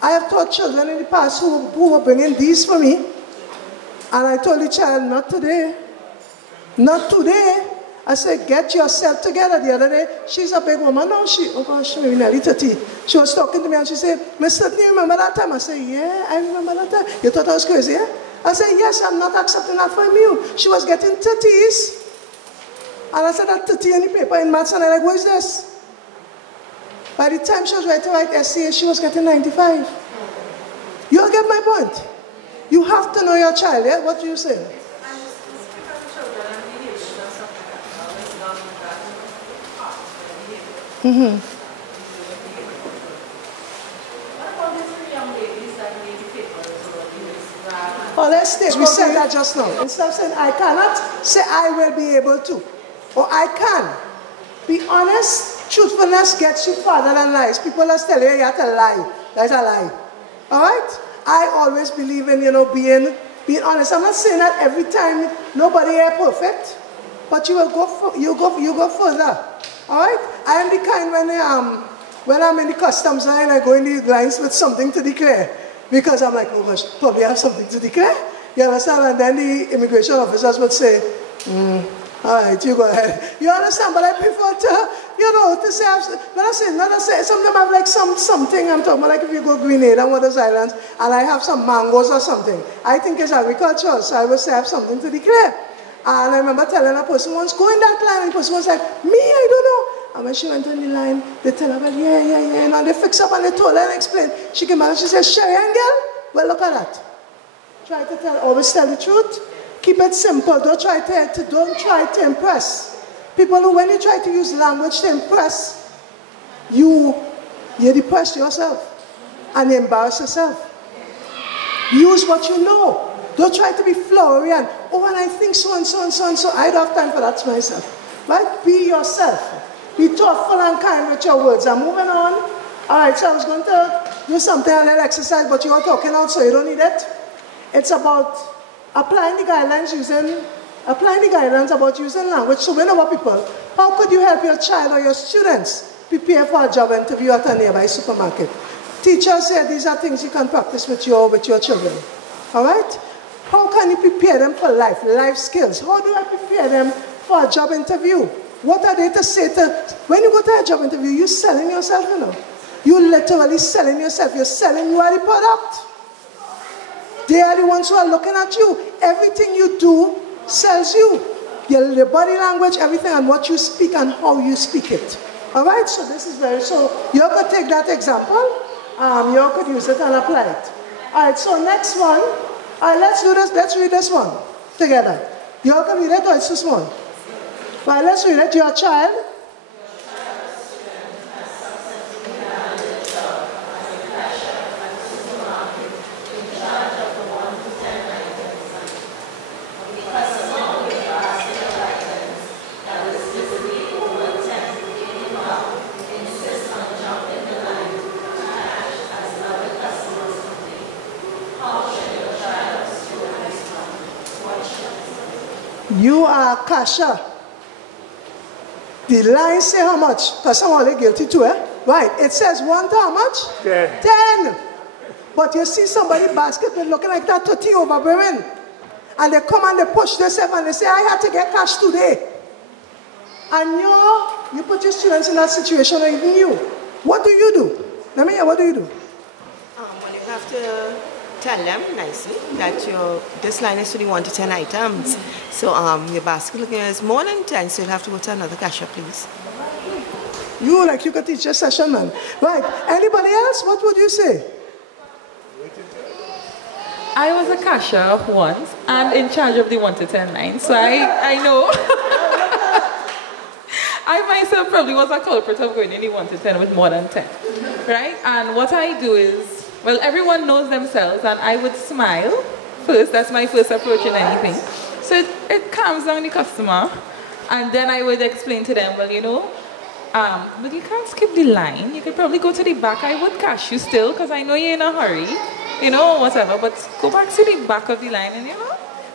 I have taught children in the past who were bringing these for me, and I told the child, not today. Not today. I said, get yourself together. The other day, she's a big woman now. Oh gosh, maybe nearly 30. She was talking to me and she said, Miss Sutton, you remember that time? I said, yeah, I remember that time. You thought I was crazy, yeah? I said, yes, I'm not accepting that from you. She was getting 30s. And I said, that 30 in the paper in maths, and I'm like, what is this? By the time she was ready to write essay, she was getting 95. You'll get my point. You have to know your child, yeah? What do you say? Mm-hmm. Oh, let's stay. We said that just now. Instead of saying I cannot, say I will be able to. Or I can. Be honest. Truthfulness gets you farther than lies. People are telling you have to lie. That's a lie. Alright? I always believe in, being honest. I'm not saying that every time. Nobody is perfect. But you will go further. Alright? I am the kind when I'm in the customs line, I go in the lines with something to declare. Because I'm like, oh gosh, probably have something to declare. You understand? And then the immigration officers would say, alright, you go ahead. You understand? But I prefer to, to say, when I say, some of them have like something, I'm talking about like if you go Grenada and Waters Islands, and I have some mangoes or something. I think it's agricultural, so I will say I have something to declare. And I remember telling a person once, go in that line, and the person was like, me, I don't know. And when she went on the line, they tell her, well, yeah. And they fix up and they told her and explain. She came out and she said, Sherry Angel, well, look at that. Always tell the truth. Keep it simple. Don't try to impress. People who, when you try to use language to impress, you depress yourself and you embarrass yourself. Use what you know. Don't try to be flowery and, and I think so and so and so and so. I don't have time for that to myself. Right? Be yourself. Be thoughtful and kind with your words. I'm moving on. All right, so I was going to do something, a little exercise, but you are talking out, so you don't need it. It's about applying the guidelines about using language. So we know what people, how could you help your child or your students prepare for a job interview at a nearby supermarket? Teachers say these are things you can practice with your children. All right? How can you prepare them for life skills? How do I prepare them for a job interview? What are they to say when you go to a job interview, you're selling yourself, You're literally selling yourself. You're selling you are the product. They are the ones who are looking at you. Everything you do sells you. Your body language, everything, and what you speak and how you speak it. All right? So this is so you could take that example. You could use it and apply it. All right, so next one. All right, let's do this. Let's read this one together. You all can read it or it's too small? All right, let's read it. Your child. You are cashier. The line say how much? Because someone is guilty too, eh? Right. It says 1 to how much? 10. 10. But you see somebody basket with looking like that 30 overbearing. And they come and they push themselves and they say, I had to get cash today. And you put your students in that situation or even you. What do you do? Let me hear, what do you do? Well, you have to tell them nicely that this line is for the 1 to 10 items. So your basket looking is more than 10, so you'll have to go to another cashier, please. You could teach a session, man. Right. Anybody else? What would you say? I was a cashier once and in charge of the 1 to 10 line, so I know. I myself probably was a culprit of going in the 1 to 10 with more than 10, right? And what I do is, well, everyone knows themselves, and I would smile first. That's my first approach in anything. So it calms down the customer, and then I would explain to them, well, but you can't skip the line. You could probably go to the back. I would cash you still, because I know you're in a hurry, whatever. But go back to the back of the line, and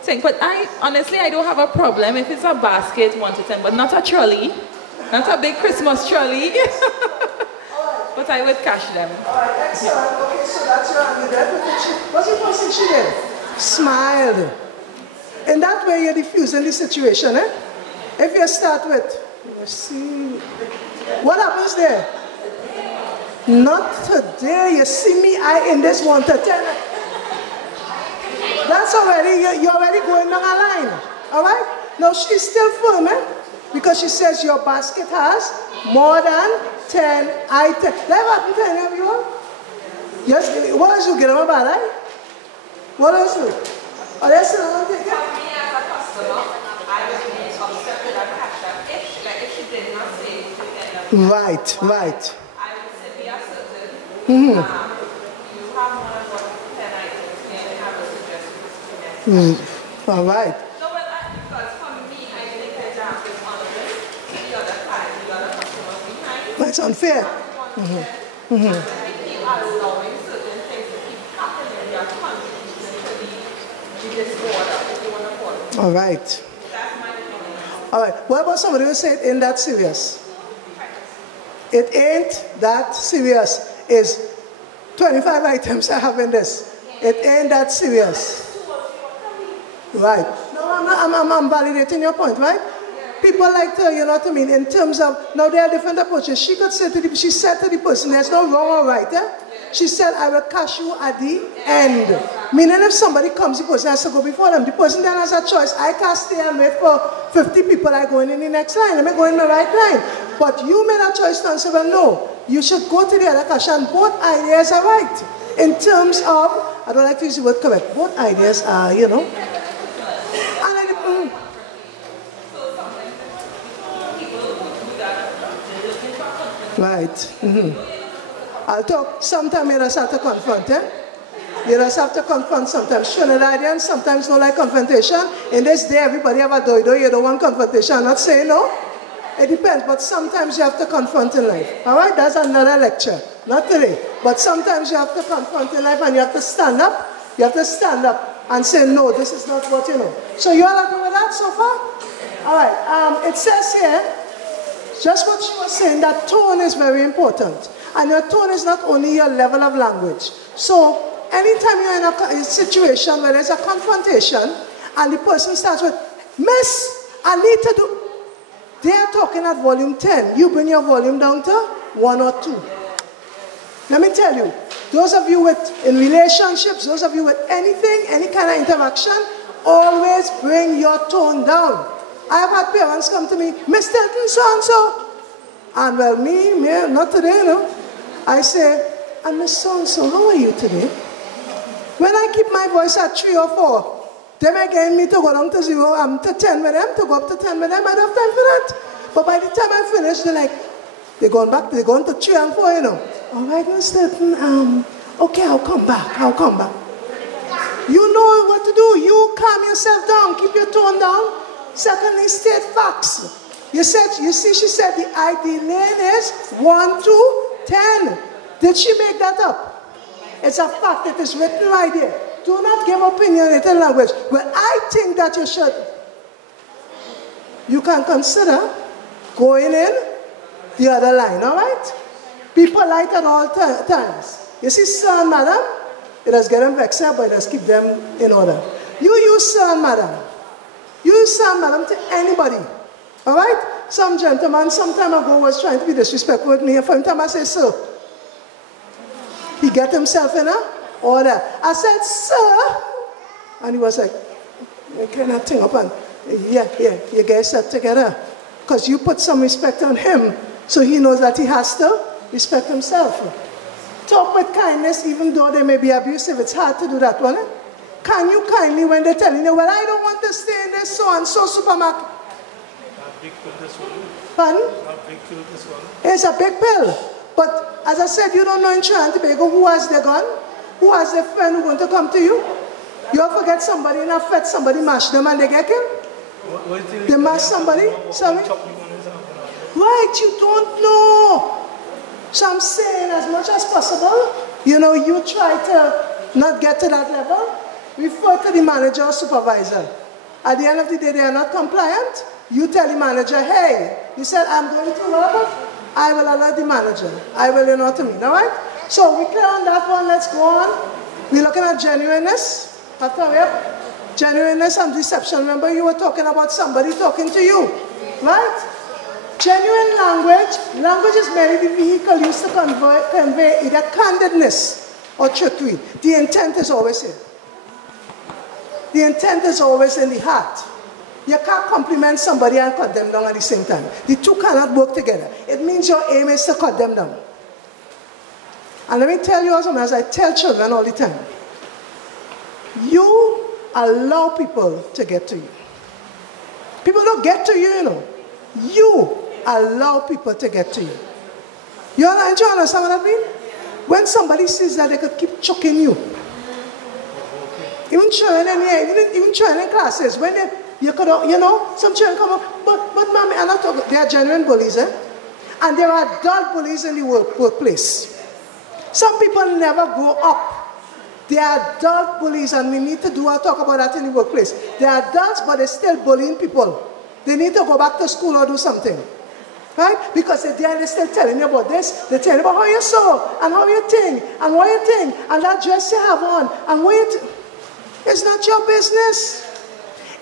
saying. But honestly, I don't have a problem if it's a basket 1 to 10, but not a trolley, not a big Christmas trolley. but I would cash them. All right, excellent. Okay, so that's your argument with the chief. What's the first thing she did? Smiled. In that way, you're diffusing the situation, eh? If you start with, let's see, what happens there? Not today. You see me, I in this 1 to 10. That's already, you're already going down a line. All right? Now, she's still firm, eh? Because she says your basket has more than 10 items. That happened to any of you all? Yes, what else you get on about, right? What else you? Oh, that's another thing. For me as a customer, I would be upset with that cash app if she did not say to end up. Right. I would say be assertive. You have more than 10 items, may I have a suggestion? All right. No, but because for me, I think the job is honoring the other side, the other customers behind. That's unfair. And if you are allowing certain things to keep happening, you are contributing to the disorder, if you want to call it. All right. That's my opinion. All right. What about somebody who said it ain't that serious? It ain't that serious. It's 25 items I have in this. It ain't that serious. Right. No, I'm validating your point, right? People like to, you know what I mean, in terms of, now there are different approaches. She could say to she said to the person, there's no wrong or right, eh? She said, I will cash you at the end. Meaning if somebody comes, the person has to go before them. The person then has a choice. I can't stay and wait for 50 people. I go in the next line. I may go in the right line. But you made a choice to answer, well, no. You should go to the other cash, and both ideas are right. In terms of, I don't like to use the word correct, both ideas are, you know. Right. I'll talk. Sometimes you just have to confront, eh? You just have to confront sometimes. Trinidadians sometimes don't like confrontation. In this day, everybody have a doido. You don't want confrontation. I'm not saying no. It depends, but sometimes you have to confront in life. All right? That's another lecture. Not today. But sometimes you have to confront in life and you have to stand up. You have to stand up and say, no, this is not what you know. So you all agree with that so far? All right. It says here, just what she was saying, that tone is very important. And your tone is not only your level of language. So anytime you're in a situation where there's a confrontation and the person starts with, Miss, I need to do... They are talking at volume 10. You bring your volume down to 1 or 2. Let me tell you, those of you in relationships, those of you with anything, any kind of interaction, always bring your tone down. I have had parents come to me, Miss Tilton, so-and-so. And well, me, not today, you know. I say, and Miss so-and-so, how are you today? When I keep my voice at 3 or 4, they may get me to go down to 0, I'm to 10 with them, to go up to 10 with them, I don't have time for that. But by the time I finish, they're like, they're going back, they're going to 3 and 4, you know. All right, Miss Tilton, okay, I'll come back. You know what to do. You calm yourself down, keep your tone down. Secondly, state facts. You see, she said the ID lane is 1 to 10. Did she make that up? It's a fact. It is written right there. Do not give opinionated language. Well, I think that you should. You can consider going in the other line, all right? Be polite at all times. You see, sir and madam, it does get them vexed, but it does keep them in order. You use sir and madam. You use sir and madam to anybody, all right? Some gentleman some time ago was trying to be disrespectful with me, and for him time I say, sir. He get himself in a order. I said, sir. And he was like, you cannot thing up and, yeah, you get yourself together. Because you put some respect on him, so he knows that he has to respect himself. Talk with kindness, even though they may be abusive. It's hard to do that one. Eh? Can you kindly, when they're telling you, well, I don't want to stay in this so-and-so supermarket. Big pill this one. Pardon? Big pill this one. It's a big pill. But as I said, you don't know in Trinidad Tobago who has their gun, who has their friend who's going to come to you. You ever forget somebody in a fete, somebody mash them and they get killed? They mash somebody? Sorry? Right, you don't know. So I'm saying as much as possible, you know, you try to not get to that level, refer to the manager or supervisor. At the end of the day, they are not compliant. You tell the manager, hey, you said, I'm going to what? I will alert the manager. I will, you know what I mean, all right? So we clear on that one, let's go on. We're looking at genuineness. Genuineness and deception. Remember you were talking about somebody talking to you, right? Genuine language. Language is merely the vehicle used to convey either candidness or trickery. The intent is always in. The intent is always in the heart. You can't compliment somebody and cut them down at the same time. The two cannot work together. It means your aim is to cut them down. And let me tell you also, as I tell children all the time, you allow people to get to you. People don't get to you, you know. You allow people to get to you. You understand what I mean? When somebody sees that, they could keep choking you. Even children here, even children in classes, when they, you could, you know, some children come up, but mommy, I'm not talking, they are genuine bullies, eh? And there are adult bullies in the workplace. Some people never grow up. They are adult bullies, and we need to talk about that in the workplace. They are adults, but they're still bullying people. They need to go back to school or do something. Right? Because they're still telling you about this. They're telling you about how you sew, and how you think, and what you think, and that dress you have on, and what you it's not your business.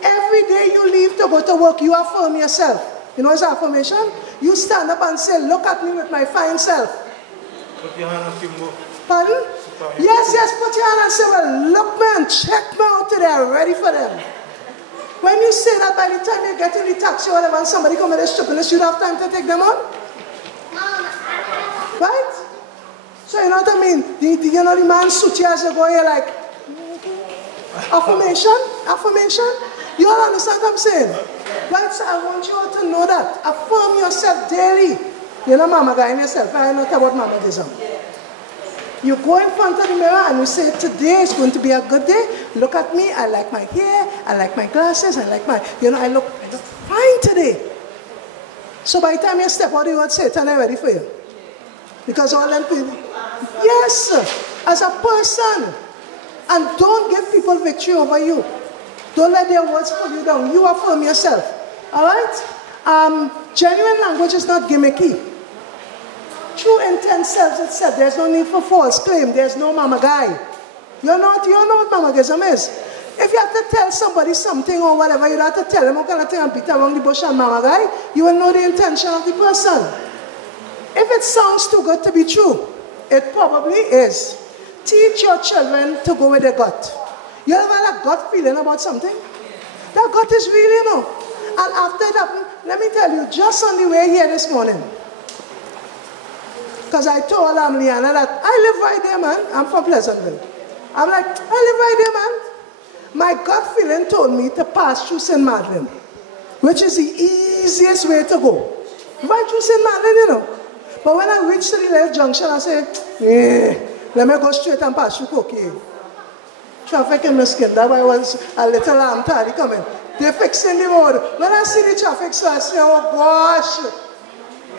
Every day you leave to go to work, you affirm yourself. You know what's affirmation? You stand up and say, look at me with my fine self. Put your hand on Kimbo. Pardon? Yes, put your hand and say, well, look man, check me out today, I'm ready for them. When you say that, by the time you get in the taxi or whatever, and somebody come with a stupidness, you don't have time to take them on? Right? So you know what I mean? You know the man suit you as you go, you're like, affirmation. You all understand what I'm saying? Right, so I want you all to know that. Affirm yourself daily. You're not mama guy in yourself. I know about mama design. You go in front of the mirror and you say, today is going to be a good day. Look at me. I like my hair. I like my glasses. I like my, you know, I look fine today. So by the time you step out, you would say, Satan, I'm ready for you. Because all them people, yes, as a person. And don't give people victory over you. Don't let their words pull you down. You affirm yourself. All right? Genuine language is not gimmicky. True intent sells itself. There's no need for false claim. There's no mama guy. You know what mamagism is. If you have to tell somebody something or whatever, you have to tell them what kind of thing and beat around the bush and mama guy, you will know the intention of the person. If it sounds too good to be true, it probably is. Teach your children to go with their gut. You ever had a gut feeling about something? That gut is real, you know. And after that, let me tell you, just on the way here this morning, because I told Liana that I live right there, man. I'm from Pleasantville. I'm like, I live right there, man. My gut feeling told me to pass through St. Madeleine, which is the easiest way to go. Right through St. Madeleine, you know. But when I reached the little junction, I said, let me go straight and pass through Coquille. Traffic in my skin. That way was a little tardy coming. They're fixing the road. When I see the traffic, so I say, oh gosh.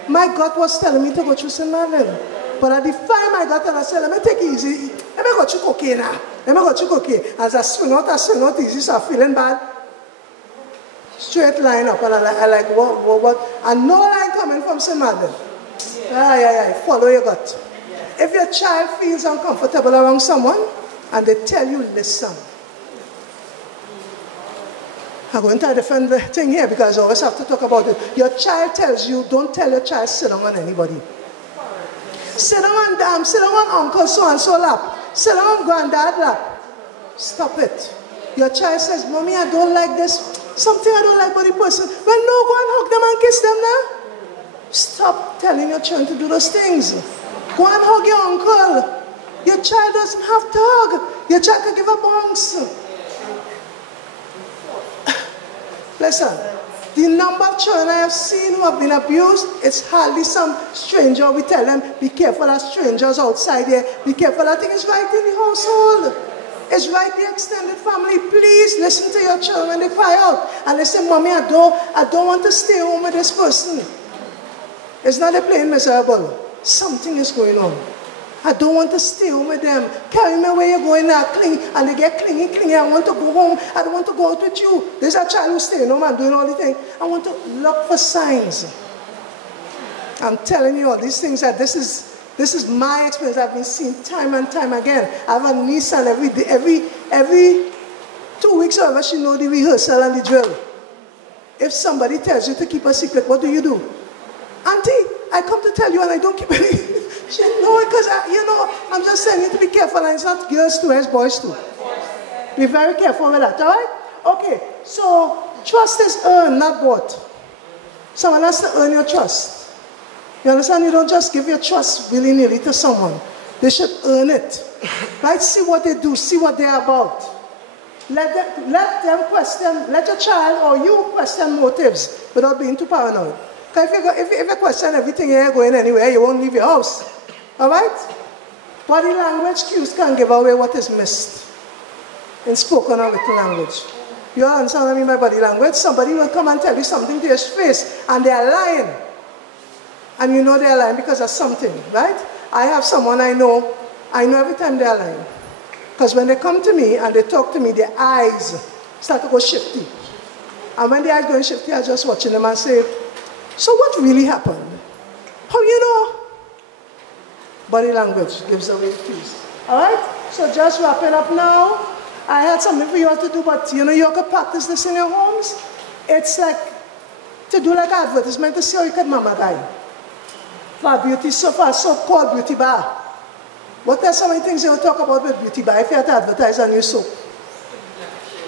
My gut was telling me to go through St. Madeleine. But I defied my gut and I said, let me take it easy. Let me go through Coquille now. Let me go through Coquille. As I swing out easy, so I'm feeling bad. Straight line up. And I like, what? And no line coming from St. Madeleine. Follow your gut. If your child feels uncomfortable around someone and they tell you, listen. I'm going to defend the thing here because I always have to talk about it. Your child tells you, don't tell your child sit down on anybody. Sit down on uncle so-and-so lap. Sit down on granddad lap. Stop it. Your child says, mommy, I don't like this. Something I don't like about the person. Well, no, go and hug them and kiss them now. Stop telling your children to do those things. Go and hug your uncle. Your child doesn't have to hug. Your child can give a bounce. Listen, the number of children I have seen who have been abused, it's hardly some stranger. We tell them, be careful of strangers outside here. Be careful. I think it's right in the household. It's right in the extended family. Please listen to your children when they cry out. And they say, mommy, I don't want to stay home with this person. It's not a plain miserable. Something is going on. I don't want to stay home with them. Carry me where you're going now, cling, and they get clingy. I want to go home. I don't want to go out with you. There's a child who's staying home and doing all the things. I want to look for signs. I'm telling you all these things that this is my experience. I've been seeing time and time again. I have a niece and every 2 weeks or whatever, she know the rehearsal and the drill. If somebody tells you to keep a secret, what do? Auntie, I come to tell you and I don't keep any. She said, no, because I'm just saying you to be careful, and it's not girls too, it's boys too. Be very careful with that, all right? Okay, so trust is earned, not bought. Someone has to earn your trust. You understand? You don't just give your trust willy-nilly to someone. They should earn it. Right? See what they do, see what they're about. Let them question, let your child or you question motives without being too paranoid. Because if you question everything, you're going anywhere, you won't leave your house. All right? Body language cues can give away what is missed in spoken or written language. You understand what I mean by body language? Somebody will come and tell you something to your face and they are lying. And you know they are lying because of something, right? I have someone I know every time they are lying. Because when they come to me and they talk to me, their eyes start to go shifty. And when the eyes go shifty, I just watching them and say, so what really happened? How you know? Body language gives away the cues. Alright? So just wrapping up now. I had something for you all to do, but you could practice this in your homes. It's like to do like advertisement to see how you can mama guy. For beauty, so-called beauty bar. What are some of the things you will talk about with beauty bar if you have to advertise a new soap?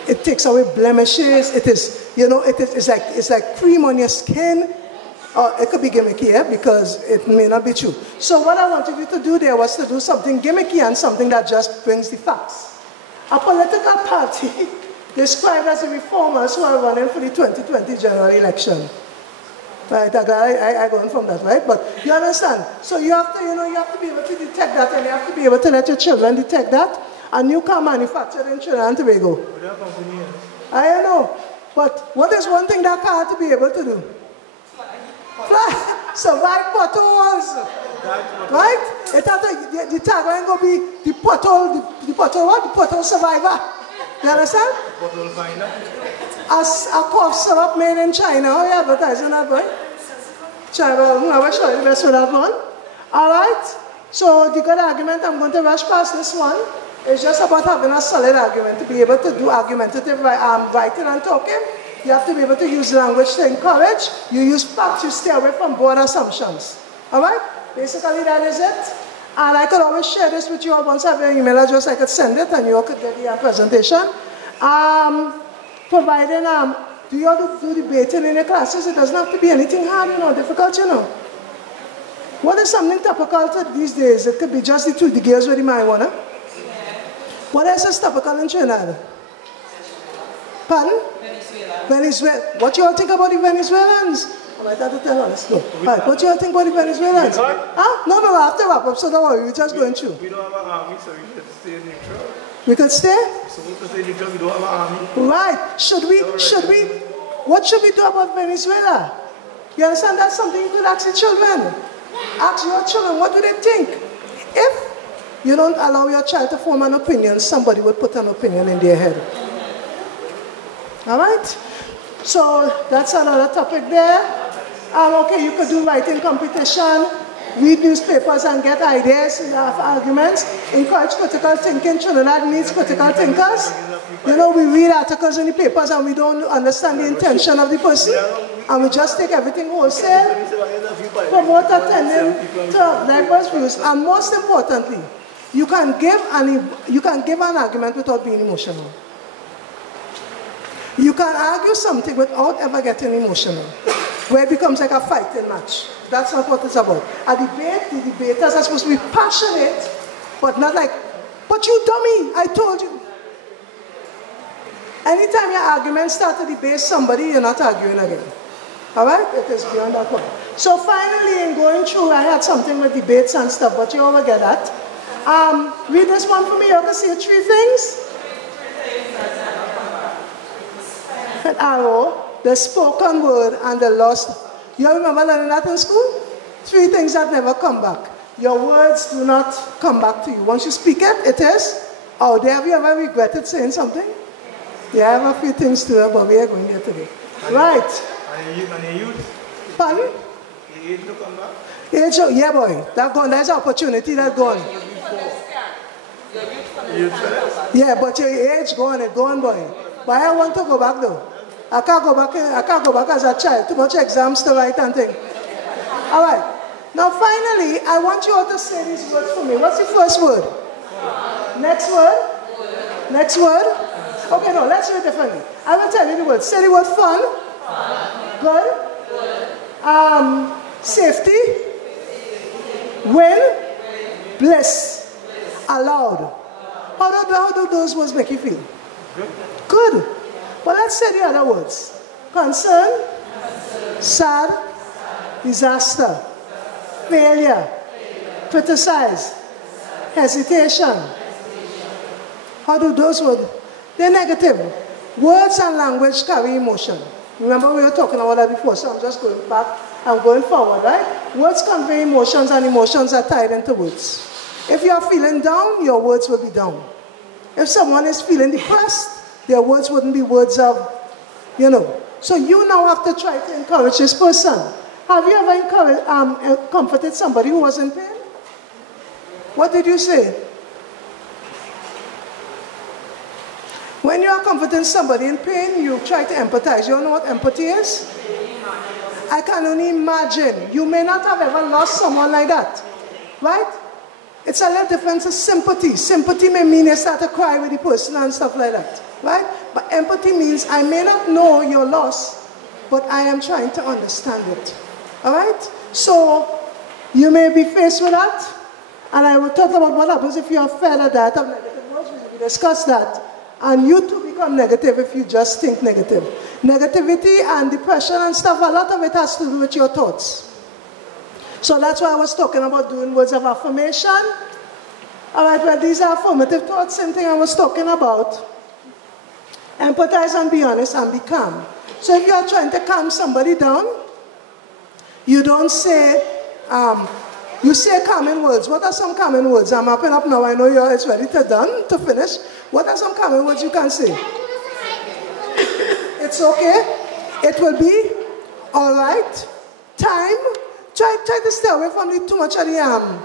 It takes away blemishes. It's like cream on your skin. Or it could be gimmicky, yeah, because it may not be true. So what I wanted you to do there was to do something gimmicky and something that just brings the facts. A political party described as the reformers who are running for the 2020 general election. Right, I go on from that, right? But you understand? So you have to be able to detect that, and you have to be able to let your children detect that. A new car manufactured in Trinidad and Tobago. I don't know. But what is one thing that car had to be able to do? Fly. Survive potholes. Right? It had to, the tagline going to be the pothole survivor. You understand? The pothole finder. As a cough syrup made in China. How are you advertising that, boy? China, I will show you the best for that one. Alright? So the good argument, I'm going to rush past this one. It's just about having a solid argument. To be able to do argumentative writing and talking, you have to be able to use language to encourage. You use facts, you stay away from broad assumptions. Alright? Basically that is it. And I could always share this with you all. Once I have your email address, I could send it and you all could get the presentation. Providing, do you all do debating in your classes? It doesn't have to be anything hard, difficult, What is something topical to these days? It could be just the girls with the marijuana. What else is topical in Trinidad? Pardon? Venezuela. What you all think about the Venezuelans? I have to tell us. No. Right. What do you all think about the Venezuelans? Huh? No, I have to wrap up, so don't worry, we're just going through. We don't have an army, so we should stay neutral. We could stay? So we could stay neutral, we don't have an army. Right. What should we do about Venezuela? You understand? That's something you could ask your children. Ask your children, what do they think? If you don't allow your child to form an opinion, somebody would put an opinion in their head. All right? So that's another topic there. Okay, you could do writing competition, read newspapers and get ideas, have arguments, encourage critical thinking. Trinidad needs critical thinkers. We read articles in the papers and we don't understand the intention of the person, and we just take everything wholesale. Promote attending to diverse views, and most importantly, you can give an argument without being emotional. You can argue something without ever getting emotional, where it becomes like a fighting match. That's not what it's about. A debate, the debaters are supposed to be passionate, but not like, but you dummy, I told you. Anytime your arguments start to debate somebody, you're not arguing again. All right? It is beyond that point. So finally, in going through, I had something with debates and stuff, but you all get that. Read this one for me. You can see 3 things. An arrow, the spoken word, and the lost. You all remember learning that in school? 3 things that never come back. Your words do not come back to you. Once you speak it, it is. Oh, have you ever regretted saying something? Yeah, I have a few things to do, but we are going there today. Right. And your youth? Pardon? The age to come back? Age, yeah, boy. That gone. There's opportunity that gone. Yeah, but your age gone, it gone, boy. But I want to go back though. I can't go back. I can't go back as a child. Too much exams to write and thing. All right. Now, finally, I want you all to say these words for me. What's the first word? Next word? Next word? Okay, no, let's do it differently. I will tell you the word. Say the word fun. Good. Safety. Win. Bliss. Allowed. How do those words make you feel? Good. But let's say the other words. Concern. Sad. Disaster. Failure. Criticize. Hesitation. How do those words? They're negative. Words and language carry emotion. Remember we were talking about that before, so I'm just going back and going forward, right? Words convey emotions and emotions are tied into words. If you are feeling down, your words will be down. If someone is feeling depressed, their words wouldn't be words of, So you now have to try to encourage this person. Have you ever comforted somebody who was in pain? What did you say? When you are comforting somebody in pain, you try to empathize. You know what empathy is? I can only imagine. You may not have ever lost someone like that, right? It's a little different to sympathy. Sympathy may mean you start to cry with the person and stuff like that, right? But empathy means I may not know your loss, but I am trying to understand it, all right? So you may be faced with that, and I will talk about what happens if you are fed a diet of negative words. We discuss that. And you too become negative if you just think negative. Negativity and depression and stuff, a lot of it has to do with your thoughts. So that's why I was talking about doing words of affirmation. All right, well, these are affirmative thoughts, same thing I was talking about. Empathize and be honest and be calm. So if you are trying to calm somebody down, you don't say, you say calming words. What are some calming words? I'm wrapping up now. I know it's ready to finish. What are some calming words you can say? It's okay. It will be all right. Time. Try to stay away from too much of the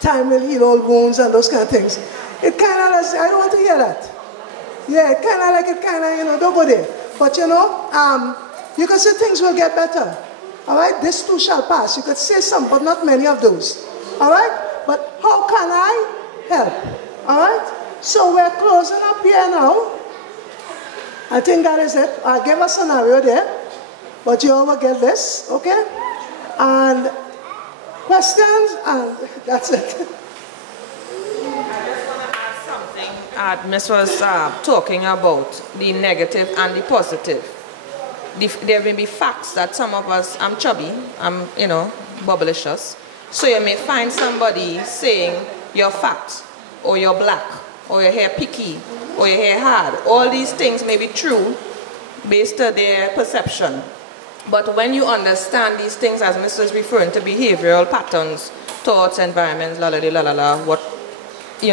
time will heal all wounds and those kind of things. It kind of, I don't want to hear that. Yeah, don't go there. But you can say things will get better. All right, this too shall pass. You could say some, but not many of those. All right, but how can I help? All right, so we're closing up here now. I think that is it. I gave a scenario there, but you all will get this, okay? And questions, and that's it. I just want to add something. Miss was talking about the negative and the positive. There may be facts that some of us, I'm chubby, I'm, bubblicious. So you may find somebody saying you're fat, or you're black, or your hair picky, or your hair hard. All these things may be true based on their perception. But when you understand these things, as Mr. is referring to behavioral patterns, thoughts, environments, what, you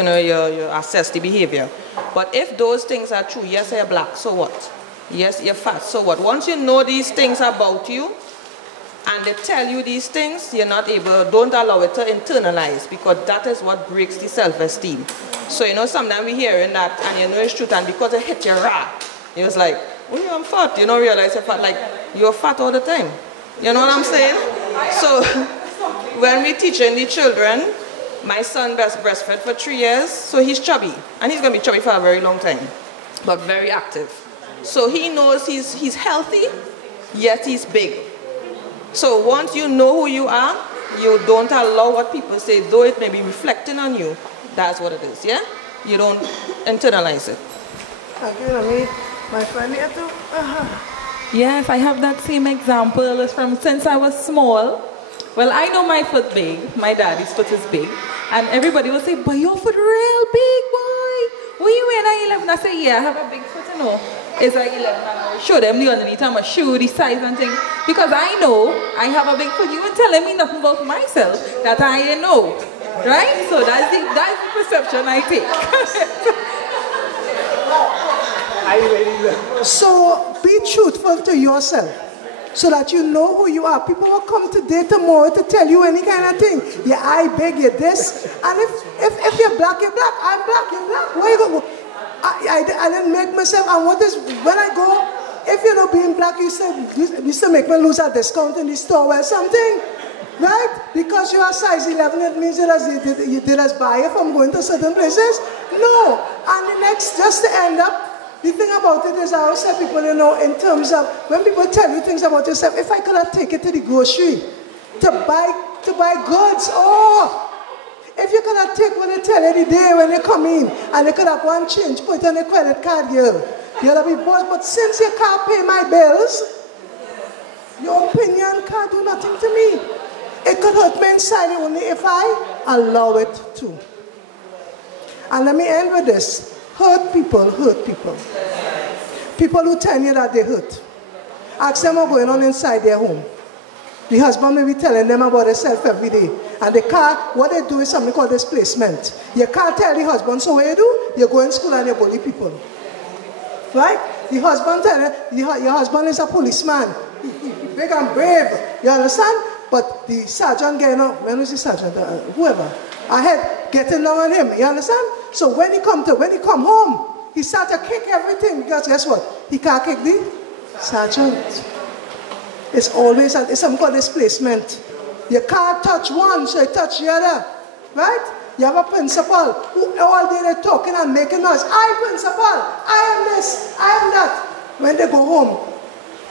assess the behavior. But if those things are true, yes, you're black, so what? Yes, you're fat, so what? Once you know these things about you, and they tell you these things, you're not able, don't allow it to internalize, because that is what breaks the self-esteem. So, sometimes we hearing that, and it's truth, and because it hit you raw, it was like, oh, I'm fat. You don't realize you're fat, like, you're fat all the time. You know what I'm saying? So, when we're teaching the children, my son breastfed for 3 years, so he's chubby, and he's going to be chubby for a very long time, but very active. So he knows he's healthy, yet he's big. So once you know who you are, you don't allow what people say, though it may be reflecting on you. That's what it is, yeah? You don't internalize it. Again, my friend here too. Yes, I have that same example. It's from since I was small. Well, I know my foot big. My daddy's foot is big. And everybody will say, but your foot real big, boy. What you wearing at 11? I say, yeah, I have a big foot, It's like 11 and I will show them the underneath of my shoe, the size and things. Because I know I have a big foot. You ain't telling me nothing about myself that I didn't know. Right? So that's the perception I take. So be truthful to yourself. so that you know who you are. People will come today, tomorrow to tell you any kind of thing. Yeah, I beg you this. And if you're black, you're black. I'm black, you're black. Where you go? I didn't make myself, and what is, when I go, if you're not being black, you still make me lose a discount in the store or something. Right? Because you are size 11, it means you did us buy it from going to certain places? No. And the next, just to end up, the thing about it is I always tell people, you know, in terms of, when people tell you things about yourself, if I could have taken to the grocery to buy goods, oh, if you could have taken what they tell you the day when you come in, and you could have one change, put it on a credit card, you'll be boss. But since you can't pay my bills, your opinion can't do nothing to me. It could hurt me inside only if I allow it to. And let me end with this. Hurt people hurt people. People who tell you that they hurt. Ask them what's going on inside their home. The husband may be telling them about themselves every day. And the car, what they do is something called displacement. You can't tell the husband, so what you do? You go in school and you bully people. Right? The husband your husband is a policeman. He's big and brave. You understand? But the sergeant getting up, when was the sergeant? Whoever. I had getting down on him. You understand? So when he come home, he start to kick everything, because guess what? He can't kick the sergeant. It's always it's something called displacement. You can't touch one, so you touch the other. Right? You have a principal who all day they're talking and making noise. I principal, I am this, I am that. When they go home,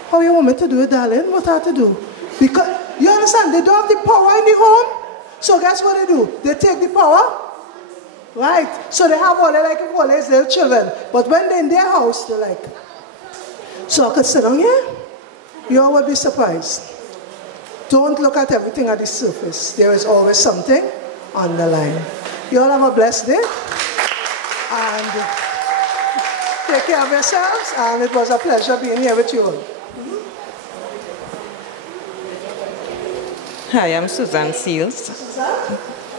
how you want me to do it, darling? What I have to do? Because, you understand, they don't have the power in the home. So guess what they do? They take the power. Right? So they have all these little children. But when they're in their house, they're like, so I could sit down here? You all will be surprised. Don't look at everything at the surface. There is always something on the line. You all have a blessed day. And take care of yourselves. And it was a pleasure being here with you all. Hi, I'm Susan Seals.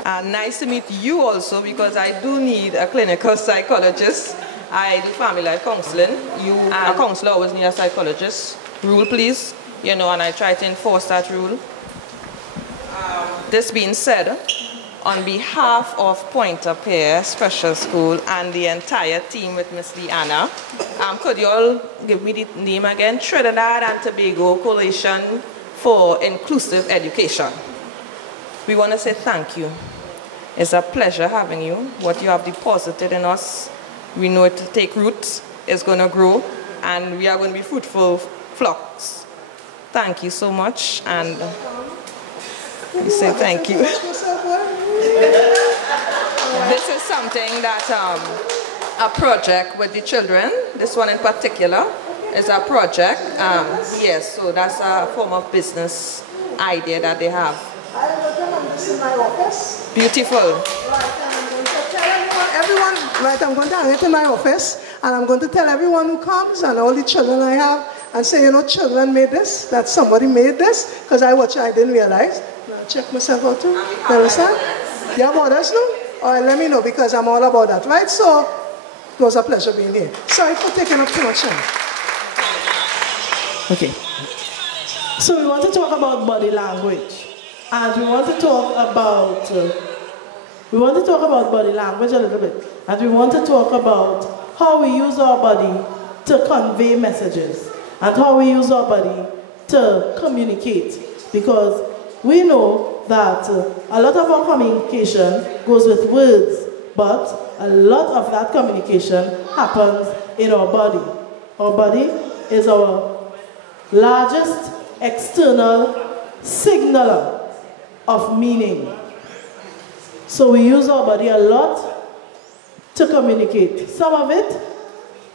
Nice to meet you also, because I do need a clinical psychologist. I do family life counseling. A counselor always needs a psychologist. Rule, please. You know, and I try to enforce that rule. This being said, on behalf of Pointe-à-Pierre Special School and the entire team with Miss Deanna, could you all give me the name again? Trinidad and Tobago Coalition for Inclusive Education. We want to say thank you. It's a pleasure having you. What you have deposited in us, we know it to take roots, it's going to grow, and we are going to be fruitful flocks. Thank you so much, and we say thank you. This is something that, a project with the children, this one in particular, is a project. Yes, so that's a form of business idea that they have. I am going to have this in my office. Beautiful. Right, and I'm going to tell everyone, right, I'm going to hang it in my office, and I'm going to tell everyone who comes and all the children I have, and say, you know, children made this, that somebody made this, because I didn't realize. I'll check myself out too. You understand? You have orders now? All right, let me know, because I'm all about that, right? So, it was a pleasure being here. Sorry for taking up too much time. Okay. So we want to talk about body language. And we want to talk about body language a little bit. And we want to talk about how we use our body to convey messages and how we use our body to communicate. Because we know that a lot of our communication goes with words, but a lot of that communication happens in our body. Our body is our largest external signaler of meaning. So we use our body a lot to communicate. Some of it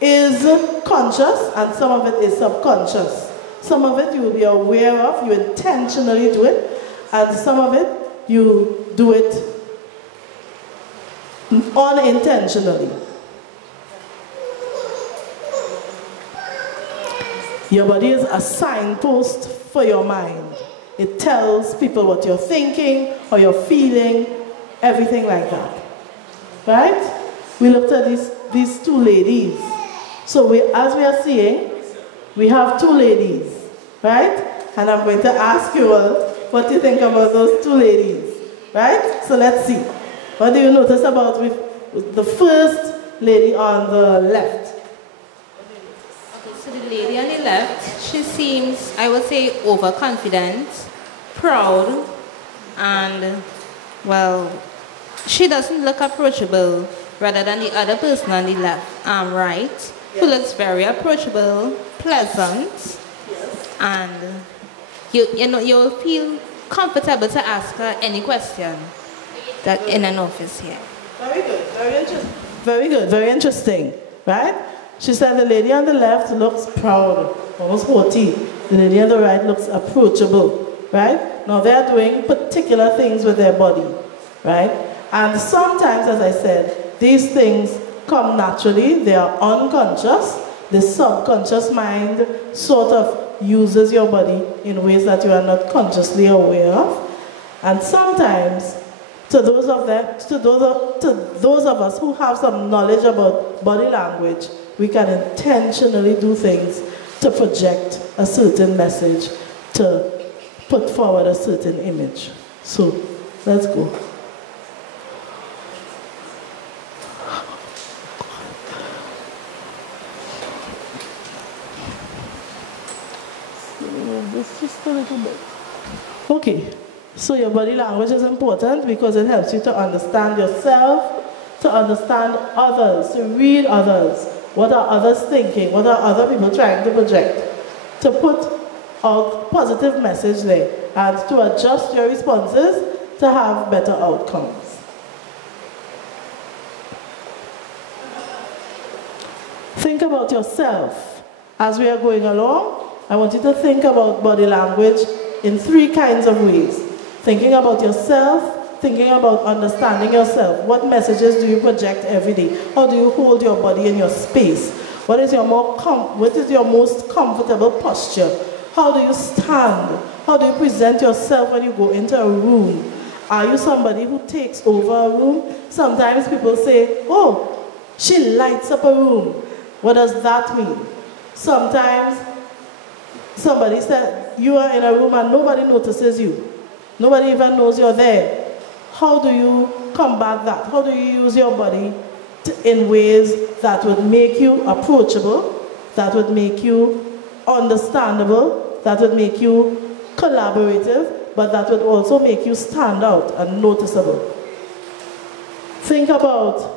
is conscious and some of it is subconscious. Some of it you will be aware of, you intentionally do it, and some of it you do it unintentionally. Your body is a signpost for your mind. It tells people what you're thinking, how you're feeling, everything like that. Right? We looked at these two ladies. So as we are seeing, we have two ladies, right? and I'm going to ask you all what you think about those two ladies, right? So let's see. What do you notice about with the first lady on the left? Okay, so the lady on the left, she seems, I would say, overconfident, proud, and, well, she doesn't look approachable rather than the other person on the left, right, who looks very approachable, pleasant, and you'll feel comfortable to ask her any question that in an office here. Very good, very interesting. Very good, very interesting, right? She said the lady on the left looks proud, almost haughty. The lady on the right looks approachable, right? Now they're doing particular things with their body, right? And sometimes, as I said, these things come naturally, they are unconscious. The subconscious mind sort of uses your body in ways that you are not consciously aware of. And sometimes, to those of us who have some knowledge about body language, we can intentionally do things to project a certain message, to put forward a certain image. So, let's go. This just a little bit. Okay, so your body language is important because it helps you to understand yourself, to understand others, to read others. What are others thinking? What are other people trying to project? To put a positive message there and to adjust your responses to have better outcomes. Think about yourself. As we are going along, I want you to think about body language in three kinds of ways. Thinking about yourself, thinking about understanding yourself. What messages do you project every day? How do you hold your body in your space? What is your most comfortable posture? How do you stand? How do you present yourself when you go into a room? Are you somebody who takes over a room? Sometimes people say, oh, she lights up a room. What does that mean? Sometimes somebody said, you are in a room and nobody notices you. Nobody even knows you're there. How do you combat that? How do you use your body in ways that would make you approachable, that would make you understandable, that would make you collaborative, but that would also make you stand out and noticeable? Think about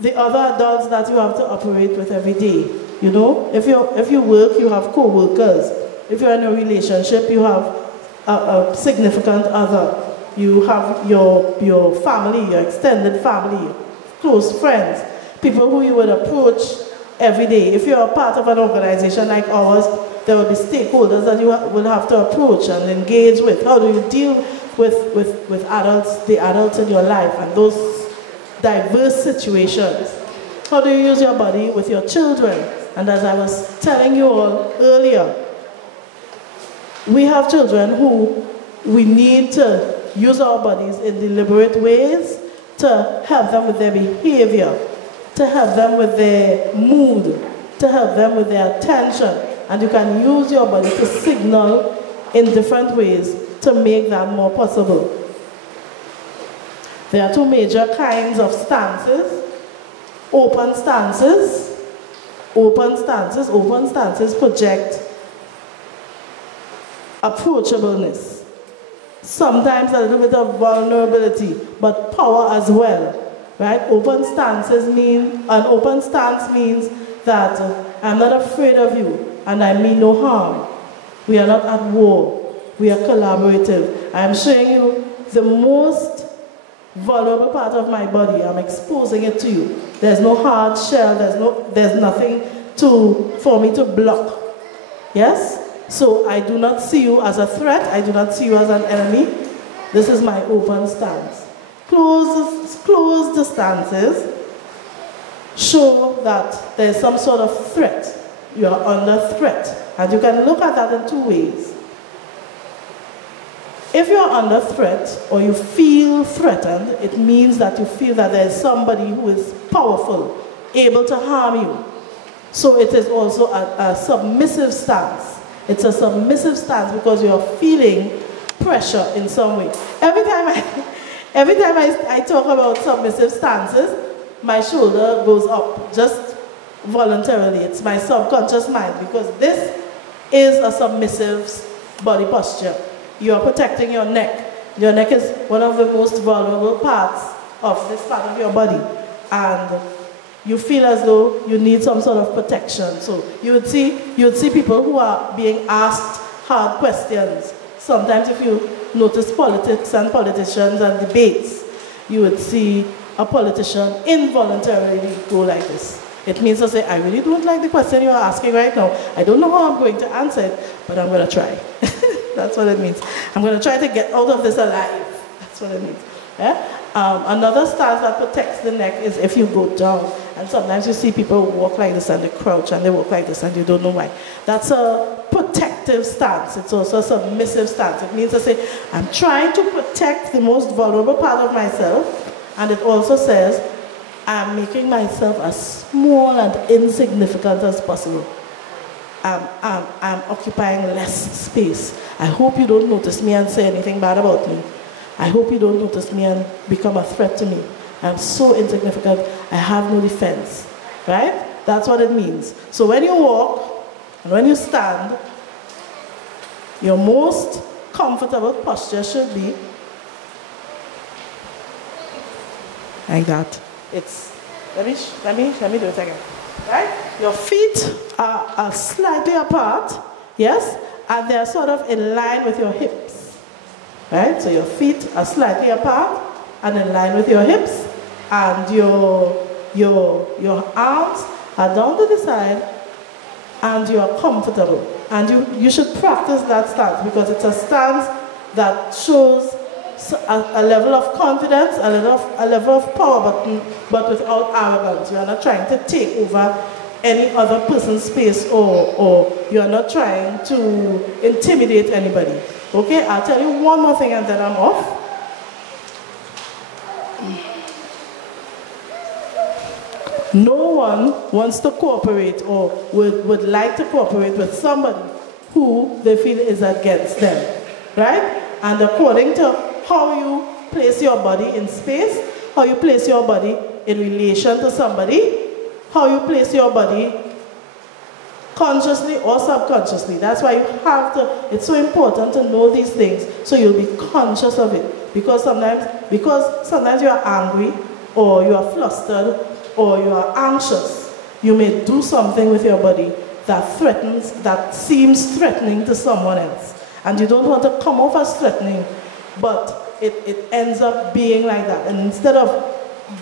the other adults that you have to operate with every day. You know, if you work, you have co-workers. If you're in a relationship, you have a significant other. You have your family, your extended family, close friends, people who you would approach every day. If you're a part of an organization like ours, there will be stakeholders that you will have to approach and engage with. How do you deal with adults, the adults in your life and those diverse situations? How do you use your body with your children? And as I was telling you all earlier, we have children who we need to use our bodies in deliberate ways to help them with their behavior, to help them with their mood, to help them with their attention. And you can use your body to signal in different ways to make that more possible. There are two major kinds of stances. Open stances. Open stances project approachableness. Sometimes a little bit of vulnerability, but power as well. Right? An open stance means that I'm not afraid of you and I mean no harm. We are not at war. We are collaborative. I am showing you the most vulnerable part of my body. I'm exposing it to you. There's no hard shell. There's nothing for me to block. Yes? So I do not see you as a threat. I do not see you as an enemy. This is my open stance. Closed stances show that there's some sort of threat. You are under threat. And you can look at that in two ways. If you're under threat or you feel threatened, it means that you feel that there's somebody who is powerful, able to harm you. So it is also a submissive stance. It's a submissive stance because you're feeling pressure in some way. Every time I talk about submissive stances, my shoulder goes up, just voluntarily. It's my subconscious mind, because this is a submissive body posture. You are protecting your neck. Your neck is one of the most vulnerable parts of this part of your body. And you feel as though you need some sort of protection. So you would see people who are being asked hard questions. Sometimes if you notice politics and politicians and debates, you would see a politician involuntarily go like this. It means to say, I really don't like the question you're asking right now. I don't know how I'm going to answer it, but I'm going to try. That's what it means. I'm going to try to get out of this alive. That's what it means. Yeah? Another stance that protects the neck is if you go down. And sometimes you see people walk like this and they crouch and they walk like this and you don't know why. That's a protective stance. It's also a submissive stance. It means to say, I'm trying to protect the most vulnerable part of myself. And it also says, I'm making myself as small and insignificant as possible. I'm occupying less space. I hope you don't notice me and say anything bad about me. I hope you don't notice me and become a threat to me. I'm so insignificant, I have no defense. Right? That's what it means. So when you walk and when you stand, your most comfortable posture should be like that. It's, let me do it again. Right? Your feet are slightly apart, yes? And they're sort of in line with your hips. Right? So your feet are slightly apart and in line with your hips, and your arms are down to the side, and you are comfortable. And you should practice that stance, because it's a stance that shows a level of confidence, a level of power, but without arrogance. You are not trying to take over any other person's space, or you are not trying to intimidate anybody. Okay, I'll tell you one more thing and then I'm off. No one wants to cooperate or would like to cooperate with somebody who they feel is against them, right? And according to how you place your body in space, how you place your body in relation to somebody, how you place your body consciously or subconsciously. That's why you have to, it's so important to know these things so you'll be conscious of it. Because sometimes you are angry, or you are flustered, or you are anxious. You may do something with your body that seems threatening to someone else. And you don't want to come off as threatening, but it ends up being like that. And instead of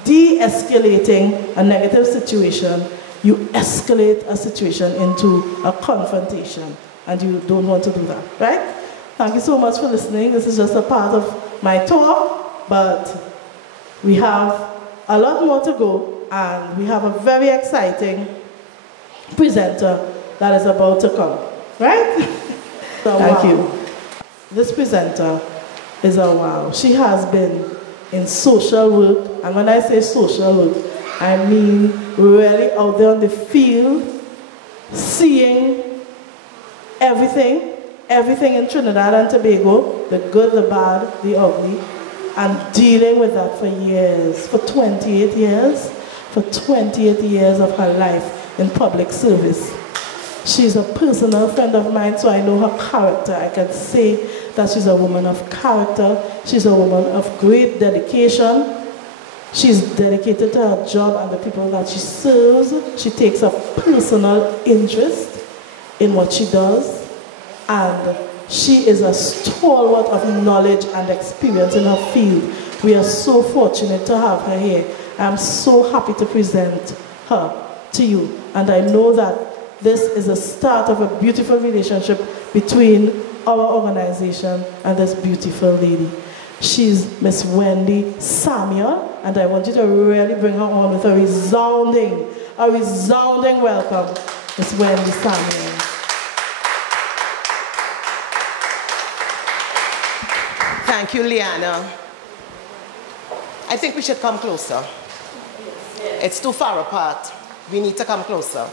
de-escalating a negative situation, you escalate a situation into a confrontation, and you don't want to do that, right? Thank you so much for listening. This is just a part of my tour, but we have a lot more to go, and we have a very exciting presenter that is about to come, right? Thank you. This presenter is a wow. She has been in social work, and when I say social work, I mean really out there on the field, seeing everything in Trinidad and Tobago, the good, the bad, the ugly, and dealing with that for years, for 28 years, for 28 years of her life in public service. She's a personal friend of mine, so I know her character. I can say that she's a woman of character. She's a woman of great dedication. She's dedicated to her job and the people that she serves. She takes a personal interest in what she does. And she is a stalwart of knowledge and experience in her field. We are so fortunate to have her here. I'm so happy to present her to you. And I know that this is the start of a beautiful relationship between our organization and this beautiful lady. She's Miss Wendy Samuel, and I want you to really bring her on with a resounding welcome, Miss Wendy Samuel. Thank you, Liana. I think we should come closer. It's too far apart. We need to come closer.